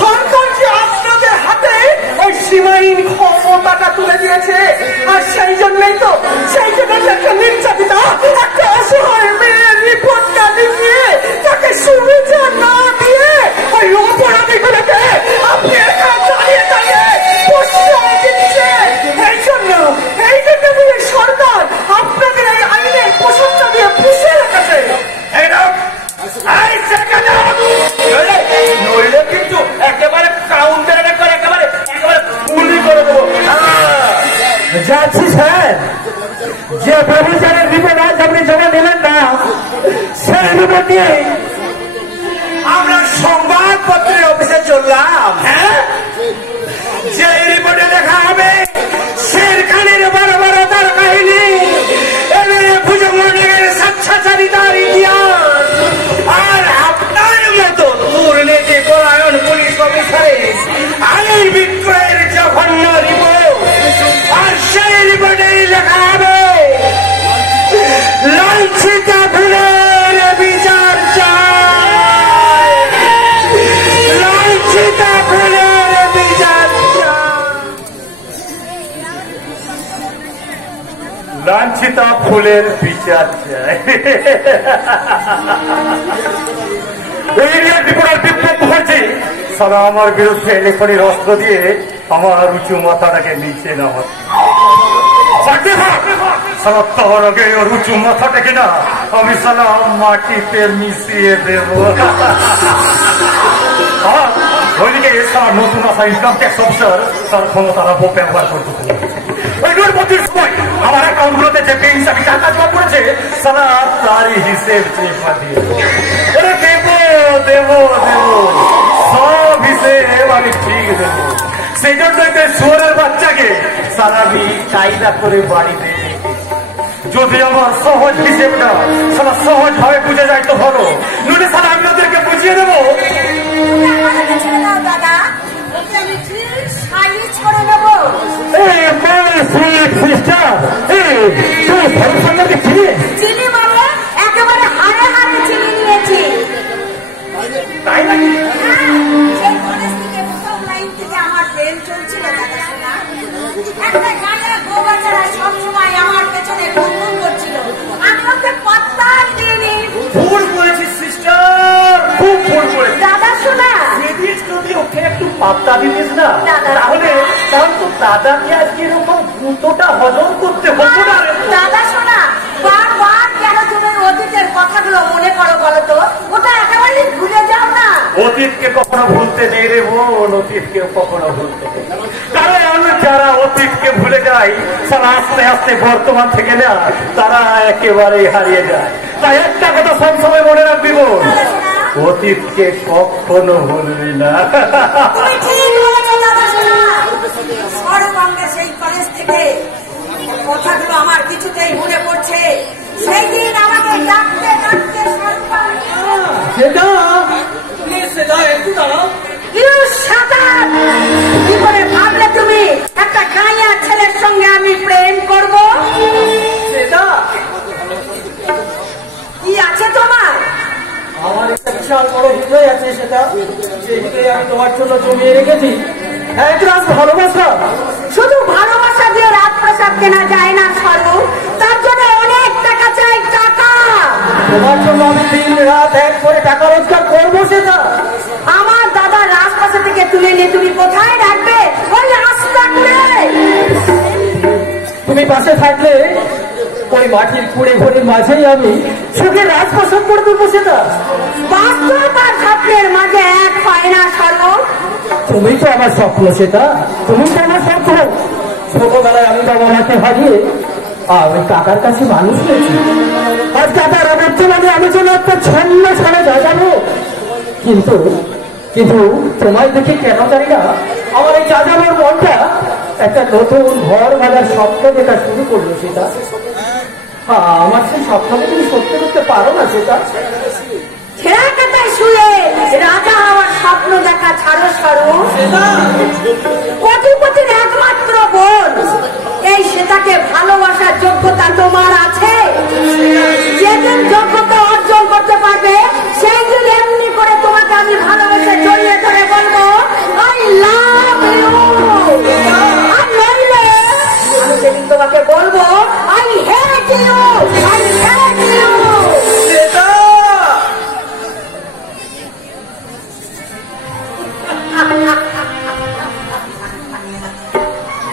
সরকার যে আপনাদের হাতে ওই সীমাহীন ক্ষমতাটা তুলে দিয়েছে, আর সেই জন্যই তো একটা নির্যাতিতা একটা অসহায় মেয়ের রিপোর্টটা লিখিয়ে তাকে সুবিধা না দিয়ে ওই অপরাধীগুলোকে আপনি একা দাঁড়িয়ে দাঁড়িয়ে প্রশ্রয় দিচ্ছে। এই জন্য সরকার আপনাদের এই আইনের পোশাকটা দিয়ে পুষে রেখেছে। নইলে কিন্তু একেবারে কাউন্টারে করে একেবারে গুলি করে দেবো। যাচ্ছি স্যার, যে ব্যবচারের রিপোর্ট আজ আপনি জমা দিলেন না, সেই রিপোর্ট নিয়ে আমরা সংবাদপত্রের অফিসে চললাম। হ্যাঁ, যে রিপোর্টে লেখা হবে শেরখানের বর্বরতার কাহিনী, এবারে ভুজঙ্গের স্বেচ্ছাচারিতার ইতিহাস, আর আপনার মতো দুর্নীতি পরায়ণ পুলিশ অফিসারের আইন বিক্রয়ের জঘন্য রিপোর্ট। আর সেই রিপোর্টেই লেখা হবে লাঞ্ছিতা ভুলের বিচার চাই, লাঞ্ছিতা ভুলের বিচার চাই, লাঞ্ছিতা ফুলের বিচার চাই। সারা আমার বিরুদ্ধে ইলেকট্রনিক অস্ত্র দিয়ে আমার উঁচু মাথাটাকে নিচে নামা, সারা তোর আগে ওর উঁচু মাথাটাকে না আমি সারা মাটিতে মিশিয়ে দেব। ওইদিকে সারা নতুন আসা ইনকাম ট্যাক্স অফিসার তার ক্ষমতার অপব্যবহার করতে সময় আমার অ্যাকাউন্টগুলোতে যে বেহিসাবি টাকা জমা পড়েছে সারা তারই হিসেব চেপা দিয়ে দেব সব হিসেব আমি ঠিক দেব। সেই জন্যই তো শুয়োরের বাচ্চাকে সারা আমি কায়দা করে বাড়িতে রেখেছি। যদি আমার সহজ হিসেবটা সারা সহজ ভাবে বুঝে যায় তো ভালো, নইলে সারা আমি ওদেরকে বুঝিয়ে দেবো। দাদা ওকে আমি ঠিক সাইজ করে নেবো। চিনি মানে একেবারে হাড়ে হাড়ে চিনি নিয়েছি। তাই নাকি? সেই কলেজ থেকে প্রথম লাইন থেকে আমার প্রেম চলছিল দাদা শোনা। একটা গাঁজা গোবাচারা সবসময় আমার পেছনে ঘুরঘুর করছিল, আমি ওকে পাত্তাই দিইনি। ভুল করেছিস সিস্টার, খুব ভুল করেছিস। দাদা শোনা যদি ওকে একটু পাত্তা দিতিস না, তাহলে তো দাদাকে আজকে এরকম গুঁতোটা হজম করতে হতো না। দাদা শোনা বারবার কেন তুমি অতীতের কথাগুলো মনে করো বলো তো? ওটা একেবারে ভুলে যাও না। অতীতকে কখনো ভুলতে নেই রে বোন, অতীতকে কখনো ভুলতে নেই। কারণ যারা অতীতকে ভুলে যায় তারা আস্তে আস্তে বর্তমান থেকে না তারা একেবারে হারিয়ে যায়। তাই একটা কথা সবসময় মনে রাখবি বোন, অতীতকে কখনো ভুলবি না। তুমি ঠিক বলেছো দাদা শোনা। সর্বঙ্গে সেই কলেজ থেকে কথাগুলো আমার কিছুতেই মনে পড়ছে। সেই দিন আমাকে ডাকতে ডাকতে কি করে ভাবলে তুমি একটা গাঁয়া ছেলের সঙ্গে আমি প্রেম করব? কি আছে তোমার? আমার একটা বিশাল বড় হৃদয় আছে, সেটা সেই হৃদয়ে আমি তোমার জন্য জমিয়ে রেখেছি এক রাত ভালোবাসা। শুধু ভালোবাসা দিয়ে রাজপ্রাসাদ কেনা যায় না স্বরূপ, তার জন্য অনেক টাকা চাই, টাকা। তোমার জন্য আমি দিন রাত এক করে টাকা রোজগার করবো। সেটা আমার দাদা রাজপ্রাসাদ থেকে তুলে নিয়ে তুমি কোথায় রাখবে? ওই রাস্তা করে। তুমি পাশে থাকলে ওই মাটির কুড়ে ঘরের মাঝেই আমি সুখে রাজপ্রাসাদ করে দেবো। সেটা বাস্তব আর স্বপ্নের মাঝে এক হয় না স্বরূপ। তুমি তো আমার স্বপ্ন, সেটা তুমি তো আমার স্বপ্ন। ছোটবেলায় আমি বাবা মাকে হারিয়ে আমি কাকার কাছে মানুষ হয়েছি। আর কাকার অবর্তমানে আমি যেন একটা ছন্ন ছাড়া যাবো। কিন্তু কিন্তু তোমায় দেখে কেন জানি না আমার এই যাযাবর মনটা একটা নতুন ঘর বাঁধার স্বপ্ন দেখা শুরু করলো। সেটা আমার সেই স্বপ্নকে তুমি সত্যি করতে পারো না। সেটা ছেঁড়া কাটায় শুয়ে রাজা হওয়ার স্বপ্ন দেখা ছাড়ো স্বরূপ। কোটিপতির একমাত্র বোন এই সেটাকে ভালোবাসার যোগ্যতা তোমার আছে? যেদিন যোগ্যতা অর্জন করতে পারবে সেই দিন এমনি করে তোমাকে আমি ভালোবেসে জড়িয়ে ধরে বলবো আই লাভ ইউ। আর নইলে আমি সেদিন তোমাকে বলবো I hate you, I hate you.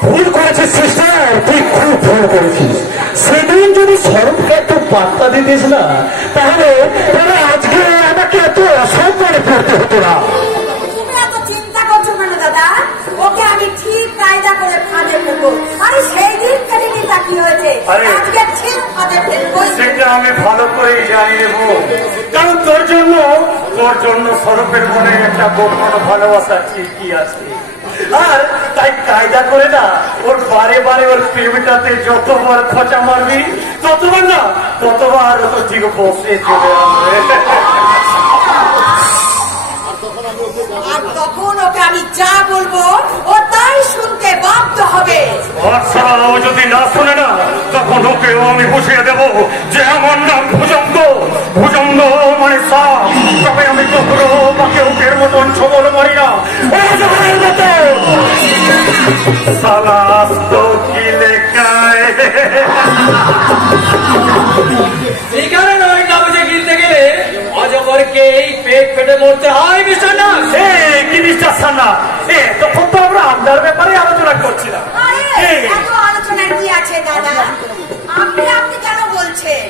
ভুল করেছিস সিস্টার, তুই খুব ভুল করেছিস। সেদিন যদি স্বরূপকে একটু পাত্তা দিতিস না, তাহলে আজকে আমাকে এত অসম্মানে পড়তে হতো না। তুমি এত চিন্তা করছো কেন দাদা? ওকে আমি ঠিক কায়দা করে ফাঁদে ফেলবো। আরে সেই দিন ফেলিনিটা কি হয়েছে, আজকে ঠিক ফাঁদে ফেলবো। সেটা আমি ভালো করেই জানি নেব, কারণ তোর জন্য স্বরূপের মনে একটা গোপন ভালোবাসা ঠিকই আছে। আর তাই কায়দা করে না ওর বারে বারে ওর প্রেমটাতে যতবার খোঁচা মারবি ততবার তো ঠিক বসে চলে আসবে। আর তখন ওকে আমি যা বলবো ও তাই শুনতে বাধ্য হবে। ও যদি না শুনে না, তখন ওকেও আমি বুঝিয়ে দেবো যে আমার নাম ভুজঙ্গ। ভুজঙ্গ মানে সাপ। তবে আমি কখনো ওকে ওকের মতন ছবল মারি না। সালাস তো কি লেখায় সেখানে নয় না বুঝে গিলতে গেলে অজগরকে এই পেট ফেটে মরতে হয়। মিস্টার নাথ, কি মিস্টার সান্না, তখন তো আমরা আপনার ব্যাপারে আলোচনা করছিলাম। আরে এত আলোচনা কি আছে দাদা? আপনি কেন বলছেন?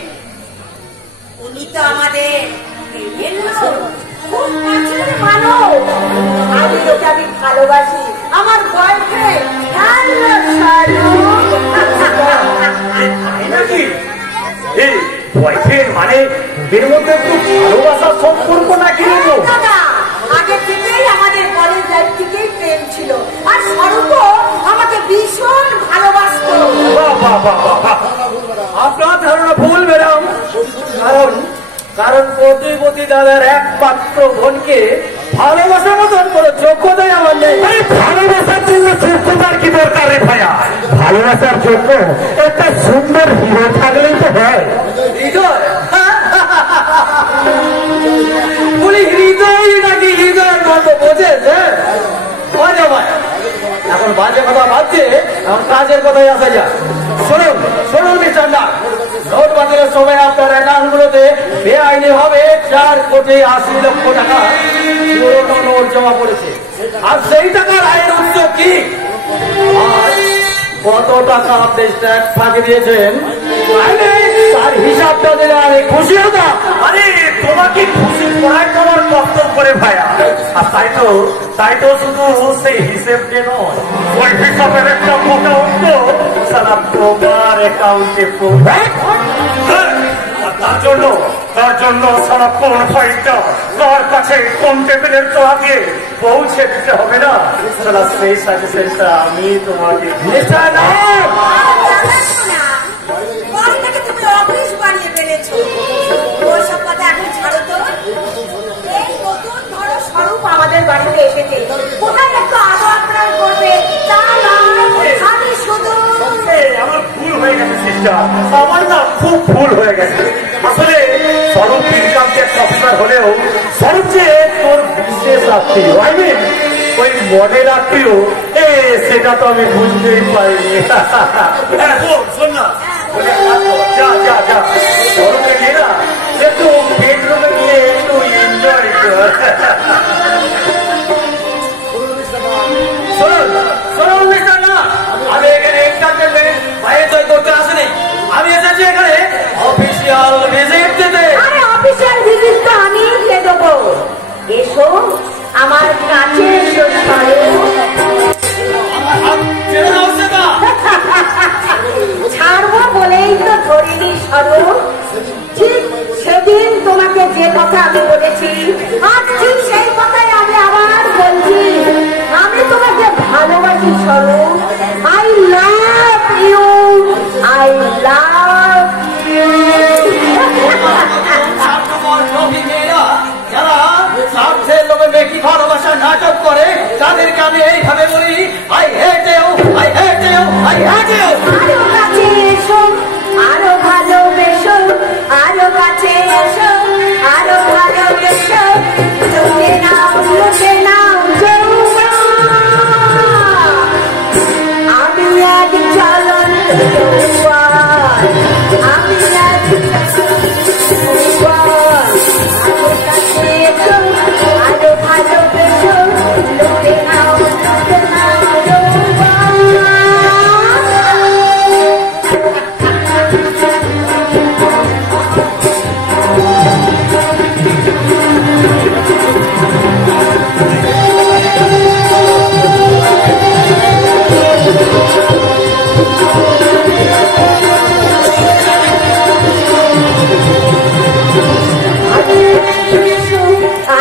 উনি তো আমাদের খুব কাছের মানুষ। আমি তোকে আমি ভালোবাসি, আমার বয়ফ্রেন্ড। বয়ফ্রেন্ড মানে ওদের মধ্যে একটু ভালোবাসার সম্পর্ক নাকি? দাদা আগে থেকেই আমাদের কলেজ লাইফ থেকেই প্রেম ছিল, আর স্বরূপ আমাকে ভীষণ ভালোবাসতো। আপনার দাদার একমাত্র বোনকে ভালোবাসার মতন কোনো যোগ্যতাই আমার নেই। ভালোবাসার জন্য যোগ্যতার কি দরকার রে ভাইয়া? ভালোবাসার জন্য একটা সুন্দর হিরো থাকলেই তো হয়। হৃদয় বলি হৃদয় নাকি হৃদয়ের মতো বোঝেছে? এখন বাজে কথা ভাবছে, এখন কাজের কথাই আসা যাক। শুনুন শুনুন মিস্টার নাগ, নোট বাতিলের সময় আপনার অ্যাকাউন্টগুলোতে বেআইনি হবে 4,80,00,000 টাকা পুরোনো নোট জমা পড়েছে। আর সেই টাকার আয়ের উৎস কি? আর কত টাকা আপনি ট্যাক্স ফাঁকি দিয়েছেন তার হিসাবটা দিলে আমি খুশি হতাম। আরে তোমাকে খুশি করাই তো আমার কর্তব্য করে ভাইয়া। আর তাই তো শুধু সেই হিসেবকে নয়, ওই হিসাবের একটা মোটা অঙ্ক সারা তোমার অ্যাকাউন্টে তার জন্য সারা ফাইলটা তার কাছে কোন টেবিলের তলা দিয়ে পৌঁছে দিতে হবে না? সারা সেই সাজেশনটা আমি তোমাকে তুমি অফিস বানিয়ে ফেলেছো। ওইসব কথা এখন ছাড়ো তো। এই নতুন ধরো স্বরূপ আমাদের বাড়িতে এসেছে, কোথায় একটু আদর আপ্যায়ন করবে তা নয়, আমি শুধু আমার ভুল হয়ে গেছে সিস্টার, আমার না খুব ভুল হয়ে গেছে। আসলে স্বরূপ ইনকাম ট্যাক্স অফিসার হলেও স্বরূপ যে তোর বিশেষ আত্মীয়, আই মিন ওই মডেল আত্মীয়, সেটা তো আমি বুঝতেই পারিনি। শোন না, যা যা যা স্বরূপে গিয়ে না একটু বেডরুমে গিয়ে একটু এনজয় কর। শুনুন মিস্টার না, আমি এখানে এন্টারটেনমেন্ট বা এনজয় করতে আসিনি। আমি এসেছি এখানে অফিসিয়াল ভিজিট দিতে। আরে অফিসিয়াল ভিজিট তো আমি দিয়ে দেবো। এসো আমার কাছে এসো ছাড়বো বলেই তো ধরিনি স্বরূপ। ঠিক সেদিন তোমাকে যে কথা আমি বলেছি, আজ ঠিক সেই কথাই আমি আবার বলছি। আমি তোমাকে ভালোবাসি স্বরূপ। I love you, I love you. যারা স্বার্থের লোভে মেকি ভালোবাসার নাটক করে তাদেরকে আমি এইভাবে বলি, I hate you, I hate you, I hate you. আরো কাছে এসো, আরো ভালোবেসো, আরো কাছে এসো, আরো ভালোবেসো, লুটে নাও যৌবন। আমি এক জ্বলন্ত যৌবন, আমি এক যৌবন। আরো কাছে এসো, আরো ভালোবেসো, লুটে নাও যৌবন।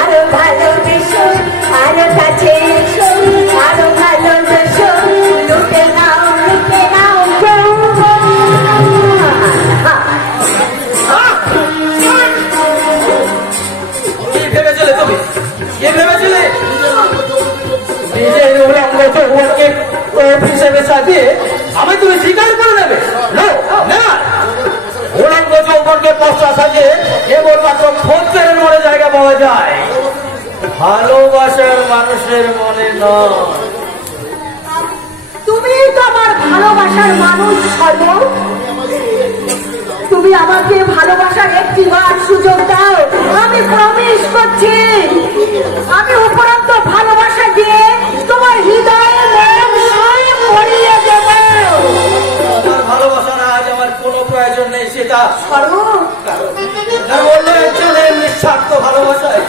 আরো ভালোবেসো, আরো কাছে এসো, আরো ভালোবেসো, লুটে নাও যৌবন। কি ভেবেছিলে তুমি? কি ভেবেছিলে? নিজের উলঙ্গ যৌবনকে হিসেবে সাজিয়ে আমি তুমি স্বীকার করে নেবে? না, উলঙ্গ যৌবনকে পশ্চা সাজিয়ে কেবলমাত্র খোঁজের মনে জায়গা পাওয়া যায়, ভালোবাসার মানুষের মনে নয়। তুমি তো আমার ভালোবাসার মানুষ স্বরূপ। তুমি আমাকে ভালোবাসার একটি বার সুযোগ দাও, আমি প্রমিস করছি আমি উপরন্ত ভালোবাসা দিয়ে তোমার হৃদয়ে মন সব ভরিয়ে দেব। আমার ভালোবাসার আজ আমার কোনো প্রয়োজন নেই সেটা স্বরূপ, তার অন্য একজনের নিঃস্বার্থ ভালোবাসায়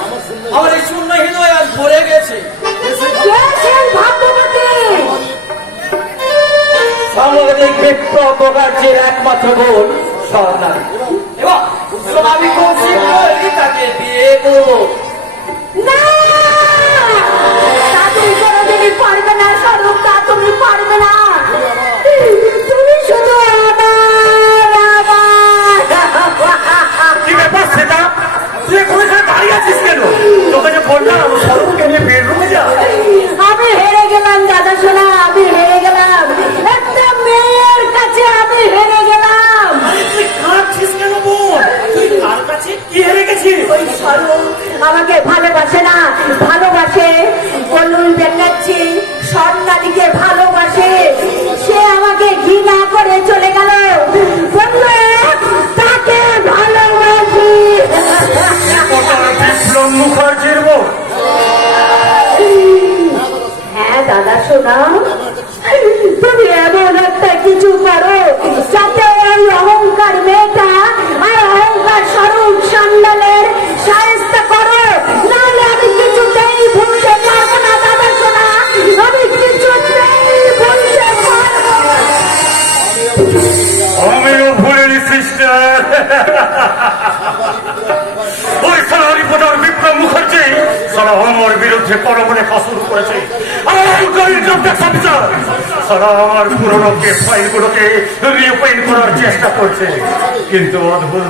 আমার এই শূন্য হৃদয় আজ ভরে গেছে। কে সেই ভাগ্যবতী? সাংবাদিক বিপ্লব মুখার্জির একমাত্র বোন স্বর্ণালী। এবং আমি খুব শীঘ্রই তাকে বিয়ে করবো। না, তা তুমি কোনোদিনই পারবে না স্বরূপ, তা তুমি পারবে না। তুমি শুধু কি ব্যাপার সেটা? তুই কোথায় দাঁড়িয়ে ওই সারা রিপোর্টার বিক্রম মুখার্জি সারা আমার বিরুদ্ধে পরমনে কাসুর করেছে। সারা আমার পুরনো ফাইলগুলোকে রিওপেন করার চেষ্টা করছে, কিন্তু অদ্ভুত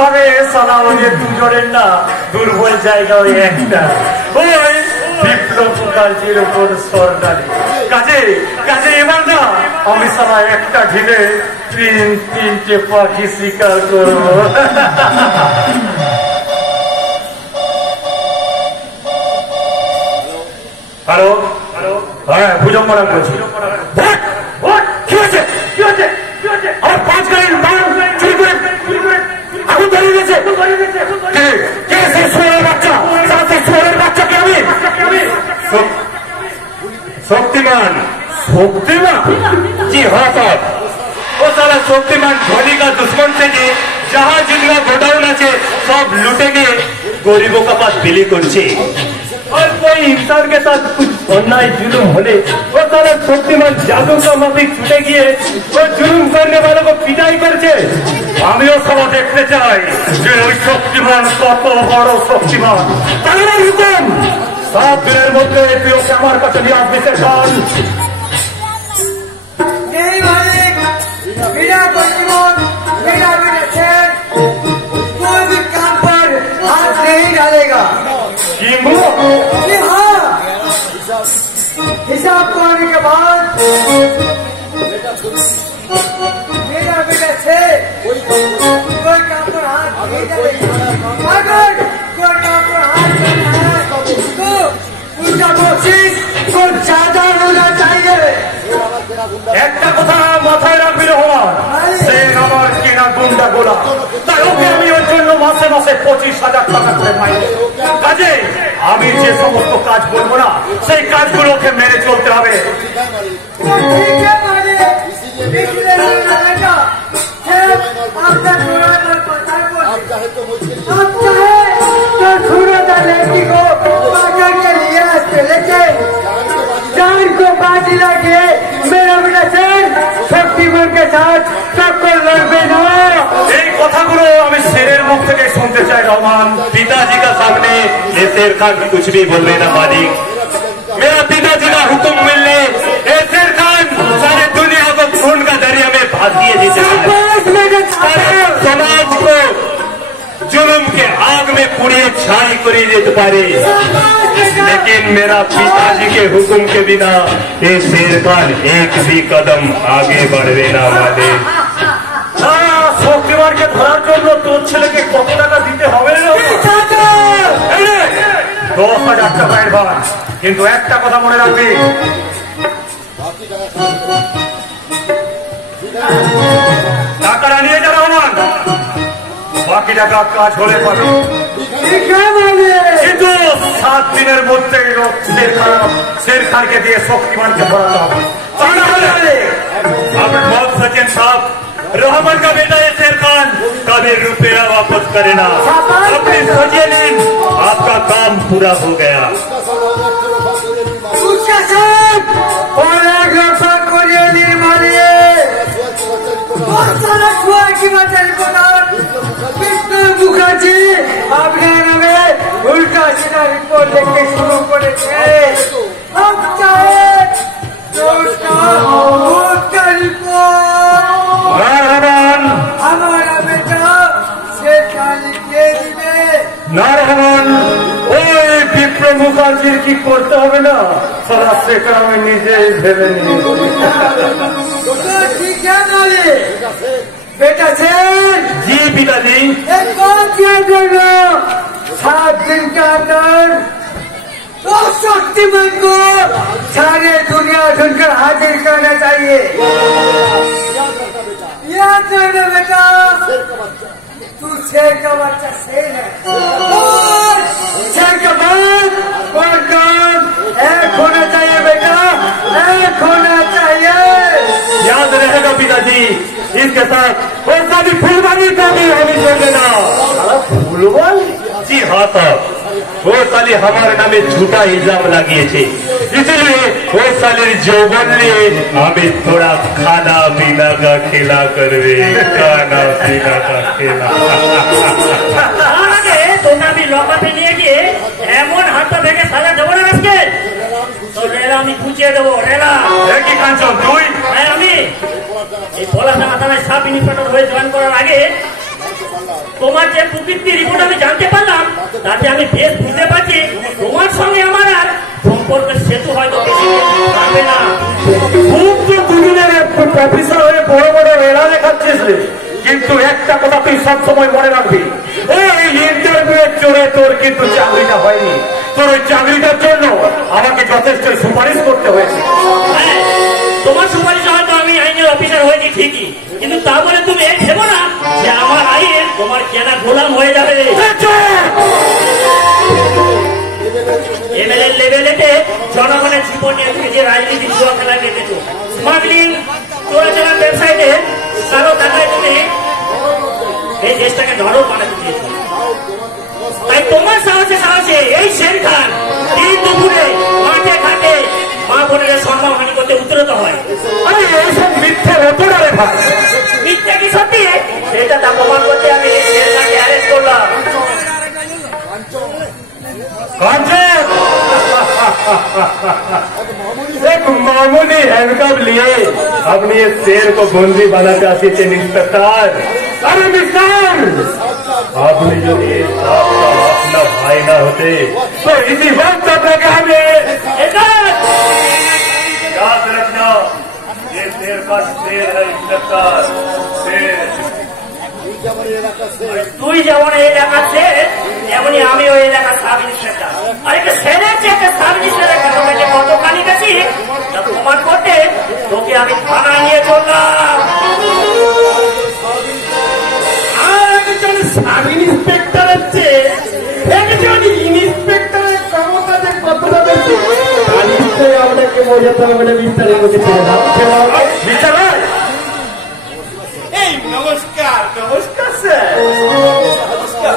ভাবে সারা আমাদের দুজনের না দুর্বল জায়গা ওই একটা, ওই বিপ্লব মুখার্জির উপর সরকারি কাজে এবার না আমি সারা একটা ঢিলে তিনটে পাখি শিকার করবো। হ্যালো হ্যাঁ ভুজম্বরা বলছি। কি হয়েছে আমার 5 গাড়ির মাল চুরি করে আগুন ধরিয়ে দিয়েছে। কে সে সোরের বাচ্চা? সোরের বাচ্চাকে আমি শক্তিমান जी हाँ साहब, वो सारा शक्तिमान धोनी का दुश्मन से जी जहाँ जितना गोडाउन আছে सब लूटेंगे, गरीबों का पास बिली करছে। और कोई इंसान के साथ कुछ अन्याय जुलूम होने वो सारा शक्तिमान जादू का माफिक छूटे गए वो जुलूम करने वालों को पिटाई करছে। আমিও সবাই দেখতে চাই যে ওই শক্তিমান কত বড় শক্তিমান। তাহলে হুকুম 7 দিনের মধ্যে তুই ওকে আমার কাছে নিয়ে আসবি। नहीं मालिक, बिना प्रतिबंध, बिना विनय कोई भी काम पर हाथ नहीं डालेगा। जी हाँ, हिसाब करने के बाद बिना विनय से कोई काम पर हाथ नहीं डालेगा। अगर कोई काम पर हाथ डालना है तो उनका कोशिश कुछ ज्यादा होना चाहिए। একটা কথা মাথায় রাখবি রহমান, সে আমার কেনা গুন্ডা গোলা, তাই ওকে আমি ওর জন্য মাসে 25,000 টাকা করে পাই। কাজে আমি যে সমস্ত কাজ বলবো না সেই কাজগুলো ওকে মেনে চলতে হবে। को बाजी लगे मेरा बेटा शेर शक्तिमान के साथ टक्कर लड़बे ना। এই কথাগুলো আমি শেরের মুখ থেকে শুনতে চাই রহমান। पिताजी का सामने ये शेर खान कुछ भी बोलने ना मालिक, मेरा पिताजी का हुक्म मिलने ये शेर खान सारे दुनिया को खून का दरिया में भाग दिए जीते समाज को जुल्म के आग में पुड़िए छाई करी देते पारे, लेकिन मेरा पिताजी के हुक्म के बिना ये शेर खान एक भी कदम आगे बढ़वे ना वाले। শক্তিমানকে ধরার জন্য তোর ছেলেকে কত টাকা দিতে হবে? 10,000 টাকা অ্যাডভান্স, কিন্তু একটা কথা মনে রাখবি, টাকাটা নিয়ে যা রহমান, বাকি টাকা কাজ হলে পাবে। কিন্তু 7 দিনের মধ্যে শের খানকে দিয়ে শক্তিমানকে ধরাতে হবে। आप बहुत सचिन साहब, रहमान का बेटा है शेर खान, कभी रुपया वापस करे ना, अपनी सोचिए नहीं, आपका काम पूरा हो गया। मुखर्जी आपने हमें उल्टा सीधा रिपोर्ट लिखने शुरू करेছে। हम चाहे उसका रिपोर्ट हमारा बेटा से लिखे दिए না রহমান, ওই বিপ্লব মুখার্জির কি করতে হবে না, সারা সেটা আমি নিজেই ভেবে নিয়েছি। तो ठीक है मालिक, बेटा से जी पिताजी, एक बात याद रखना, 7 दिन के अंदर वो शक्तिमान को सारे दुनिया सुनकर हाजिर करना चाहिए। याद रखना बेटा, तू शेर का बच्चा शेर है, और शेर के बाद और काम एक होना चाहिए बेटा, एक होना चाहिए। याद रहेगा पिताजी, इसके साथ वो सारी फुलवारी का भी हमें छोड़ देना। फुलवारी? जी हाँ साहब, वो साली हमारे नामे झूठा इल्जाम লাগিয়েছে, इसलिए वो साले যৌবন लिए हमें थोड़ा खाना पीना का खेला करवे खाना पीना का खेला তোমরা আমি লকাপে নিয়ে গিয়ে এমন হাতটা ভেঙে সাজা দেবো না আজকে তো রেলা আমি খুঁচিয়ে দেবো রেলা কি কাঞ্চন তুই আমি এই পলাশানা থানায় সাব ইন্সপেক্টর হয়ে জয়েন করার আগে তোমার যে প্রকৃতির রিপোর্ট আমি জানতে পারলাম তাতে আমি বেশ বুঝতে পারছি তোমার সঙ্গে আমার আর সম্পর্কের সেতু হয়তো বেশি পারবে না। খুব তো দুদিনের অফিসার হয়ে বড় বড় রেলা দেখাচ্ছিস রে, কিন্তু একটা কথা তুই সবসময় মনে রাখবি, এই ইন্টারভিউ চড়ে তোর কিন্তু চাকরিটা হয়নি। তোর ওই চাকরিটার জন্য আমাকে যথেষ্ট সুপারিশ করতে হয়েছে। তোমার সুপারিশ হয়তো আমি আইনের অফিসার হয়েছি ঠিকই, কিন্তু তা বলে তুমি এই ভেবো না যে আমার আইন তোমার কেনা গোলাম হয়ে যাবে। এমএলএ লেভেলেতে জনগণের জীবন নিয়ে তুমি যে রাজনীতি জুয়া খেলা কেটেছো, স্মাগলিং চোরাচালান ব্যবসায়ীতে কারো টাকায় তুমি এই দেশটাকে নরক বানাতে দিয়েছো। তাই তোমার সাহসে সাহসে এই সেন খান দিন দুপুরে মাঠে ঘাটে মা বোনের সম্মানহানি করতে উত্তরত হয়। আরে এইসব মিথ্যে হতো না রে ভাই। মিথ্যা কি সত্যি সেটা তা প্রমাণ করতে আমি এই সেন খানকে অ্যারেস্ট করলাম। एक मामूली हैंडकप लिए अपने शेर को बंदी बनाते चाहते थे इंस्पेक्टर। अरे मिस्टर, आपने जो ये अपना भाई ना होते तो इसी वक्त अपने हमें याद रखना, ये शेर का शेर है इंस्पेक्टर, शेर। তুই যেমন এই এলাকার শের তেমনি আমি ওই এলাকার সাব ইন্সপেক্টর। আর একটা শেরের যে একটা সাব ইন্সপেক্টর কতখানি গেছি প্রমাণ করতে তোকে আমি থানা নিয়ে চললাম। আর একজন সাব ইন্সপেক্টরের চেয়ে একজন ইন্সপেক্টরের ক্ষমতা যে কতটা বেশি তা নিশ্চয়ই আপনাকে বোঝাতে হবে বলে বিস্তারিত করতে চাই। এই নমস্কার নমস্কার স্যার, নমস্কার।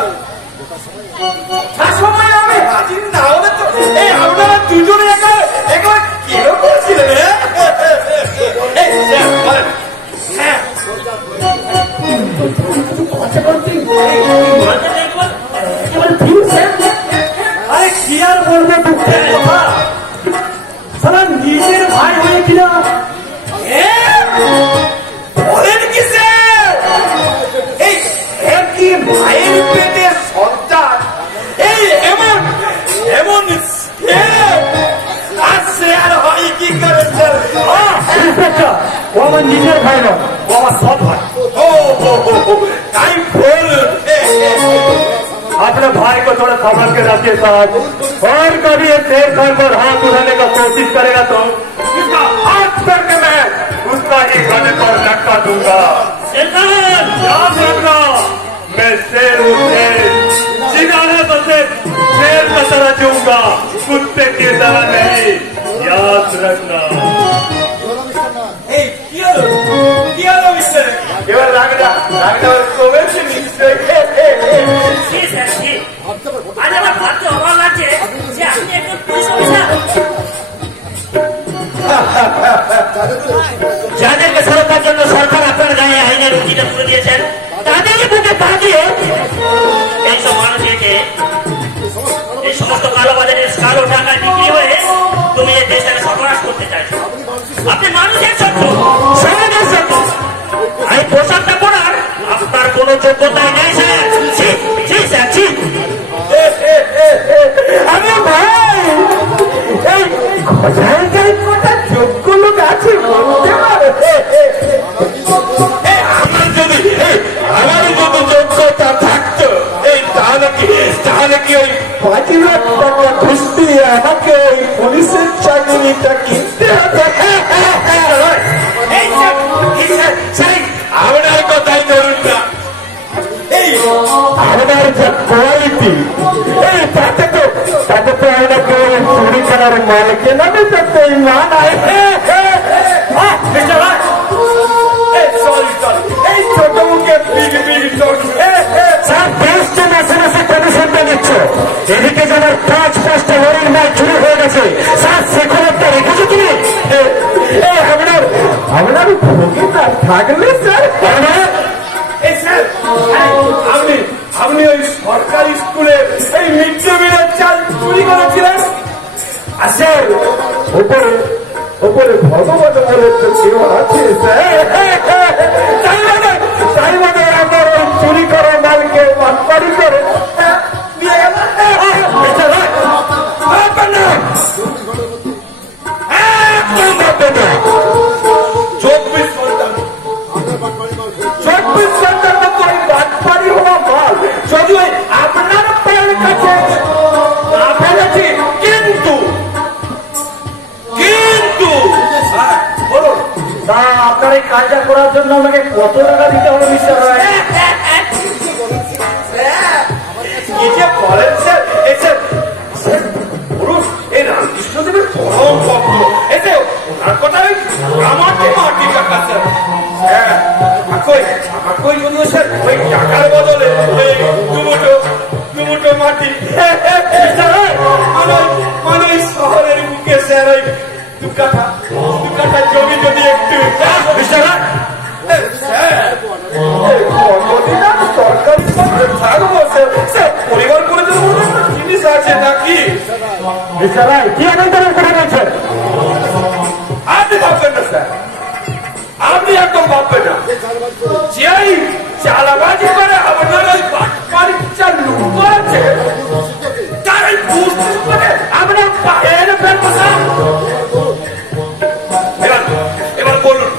সময় আমি হাজির না হলে তো এই আপনারা দুজনে একবার কিরকম ছিলেন? আরে কি আর বলবো দুঃখের কথা, সারা নিজের ভাই হয়ে কিনা বলেন কি স্যার, এই একই ভাইয়ের পেটে সন্তান, এই এমন এমন আর সে আর হয় কি করে স্যার? ও আমার নিজের ভাই নয়, ও আমার সৎ ভাই। তাই বলুন अपने भाई को थोड़ा संभल के रखिए साहब, और कभी ये शेर खान पर हाथ उठाने का कोशिश करेगा तो उसका हाथ करके मैं उसका ही गले पर लटका दूंगा। याद रखना, मैं शेर उठे चिराने बसे शेर का तरह दूंगा, कुत्ते की तरह नहीं, याद रखना। এই কি হলো কি হলো মিস্টার? এবার লাগটা কমেছে নিশ্চয়। আজ আমার ভাবতে অবাক লাগছে যে আপনি একজন পুলিশ অফিসার। যাদেরকে সরকার জন্য সরকার আপনার গায়ে আইনের রুটিটা তুলে দিয়েছেন তাদেরই বুকে পা দিয়ে এইসব মানুষকে এই সমস্ত কালোবাজারের কালো টাকায় বিক্রি হয়ে তুমি এই দেশটাকে সর্বনাশ করতে চাইছো। আপনি মানুষের শত্রু, সমাজের শত্রু। এই পোশাকটা পরার আপনার কোনো যোগ্যতাই নেই স্যার। আরে ভাই, এই ঘজায় কটা যোগ্য লোক আছে বলতে পারো? আমার যদি যোগ্যতা থাকতো এই তাহলে কি ওই 5 লাখ টাকা ঘুষ দিয়ে আমাকে ওই পুলিশের চাকরিটা কিনতে হতো? আপনার কথাই ধরুন না, এই আপনার যে কোয়ালিটি এই তাতে তো আপনাকে চুরি করার মালিকে না তো না নাই। এই ছোট মুখে দেশকে মাসে মাসে কমিশনটা দিচ্ছ, এদিকে যেন 5-5টা লরির মাল চুরি হয়ে গেছে, স্যার সেখানে আমার ভোগে তার থাকলে স্যার। এই স্যার, আপনি আপনি ওই সরকারি স্কুলে এই মিড ডে মিলের চাল চুরি করেছিলেন? আচ্ছা, ওপরে ওপরে ভগবান বলে তো কেউ আছে স্যার। তাই মানে আমার ওই চুরি করা মালকে বাটপাড়ি করে দিয়ে গেল? চব্বিশ ঘন্টার মতো ওই বাটপাড়ি হওয়া মাল যদি ওই আপনার পায়ের কাছে না ফেলেছি, কিন্তু কিন্তু বলুন না, আপনার এই কাজটা করার জন্য আমাকে কত টাকা দিতে হবে মিস্টার রায়? কি যে বলেন স্যার? এই স্যার, বলুন, এই রামকৃষ্ণদেবের পরম ভক্ত, এই যে ওনার কথা আমাকে মাটি টাকা স্যার। হ্যাঁ, আমাকে যদিও স্যার ওই টাকার বদলে ওই দুমুটো মাটি মানে ওই শহরের বুকে স্যার ওই দু কাঠা জমি যদি একটু সরকারি থাকবো স্যার, পরিবার করে তো জিনিস আছে নাকি? কি আনন্দের কথা বলছেন? আপনি ভাববেন না স্যার, আপনি একদম ভাববেন না। যেই চালাবাজি করে আপনার ওই বাটপাড়ির চাল লুট করেছে, তার ওই বুঝতে পারে আপনার পায়ের ফেলবো স্যার। এবার বলুন,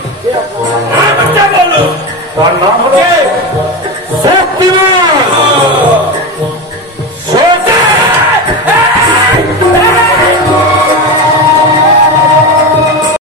নামটা বলুন। তার নাম হলো শক্তিমান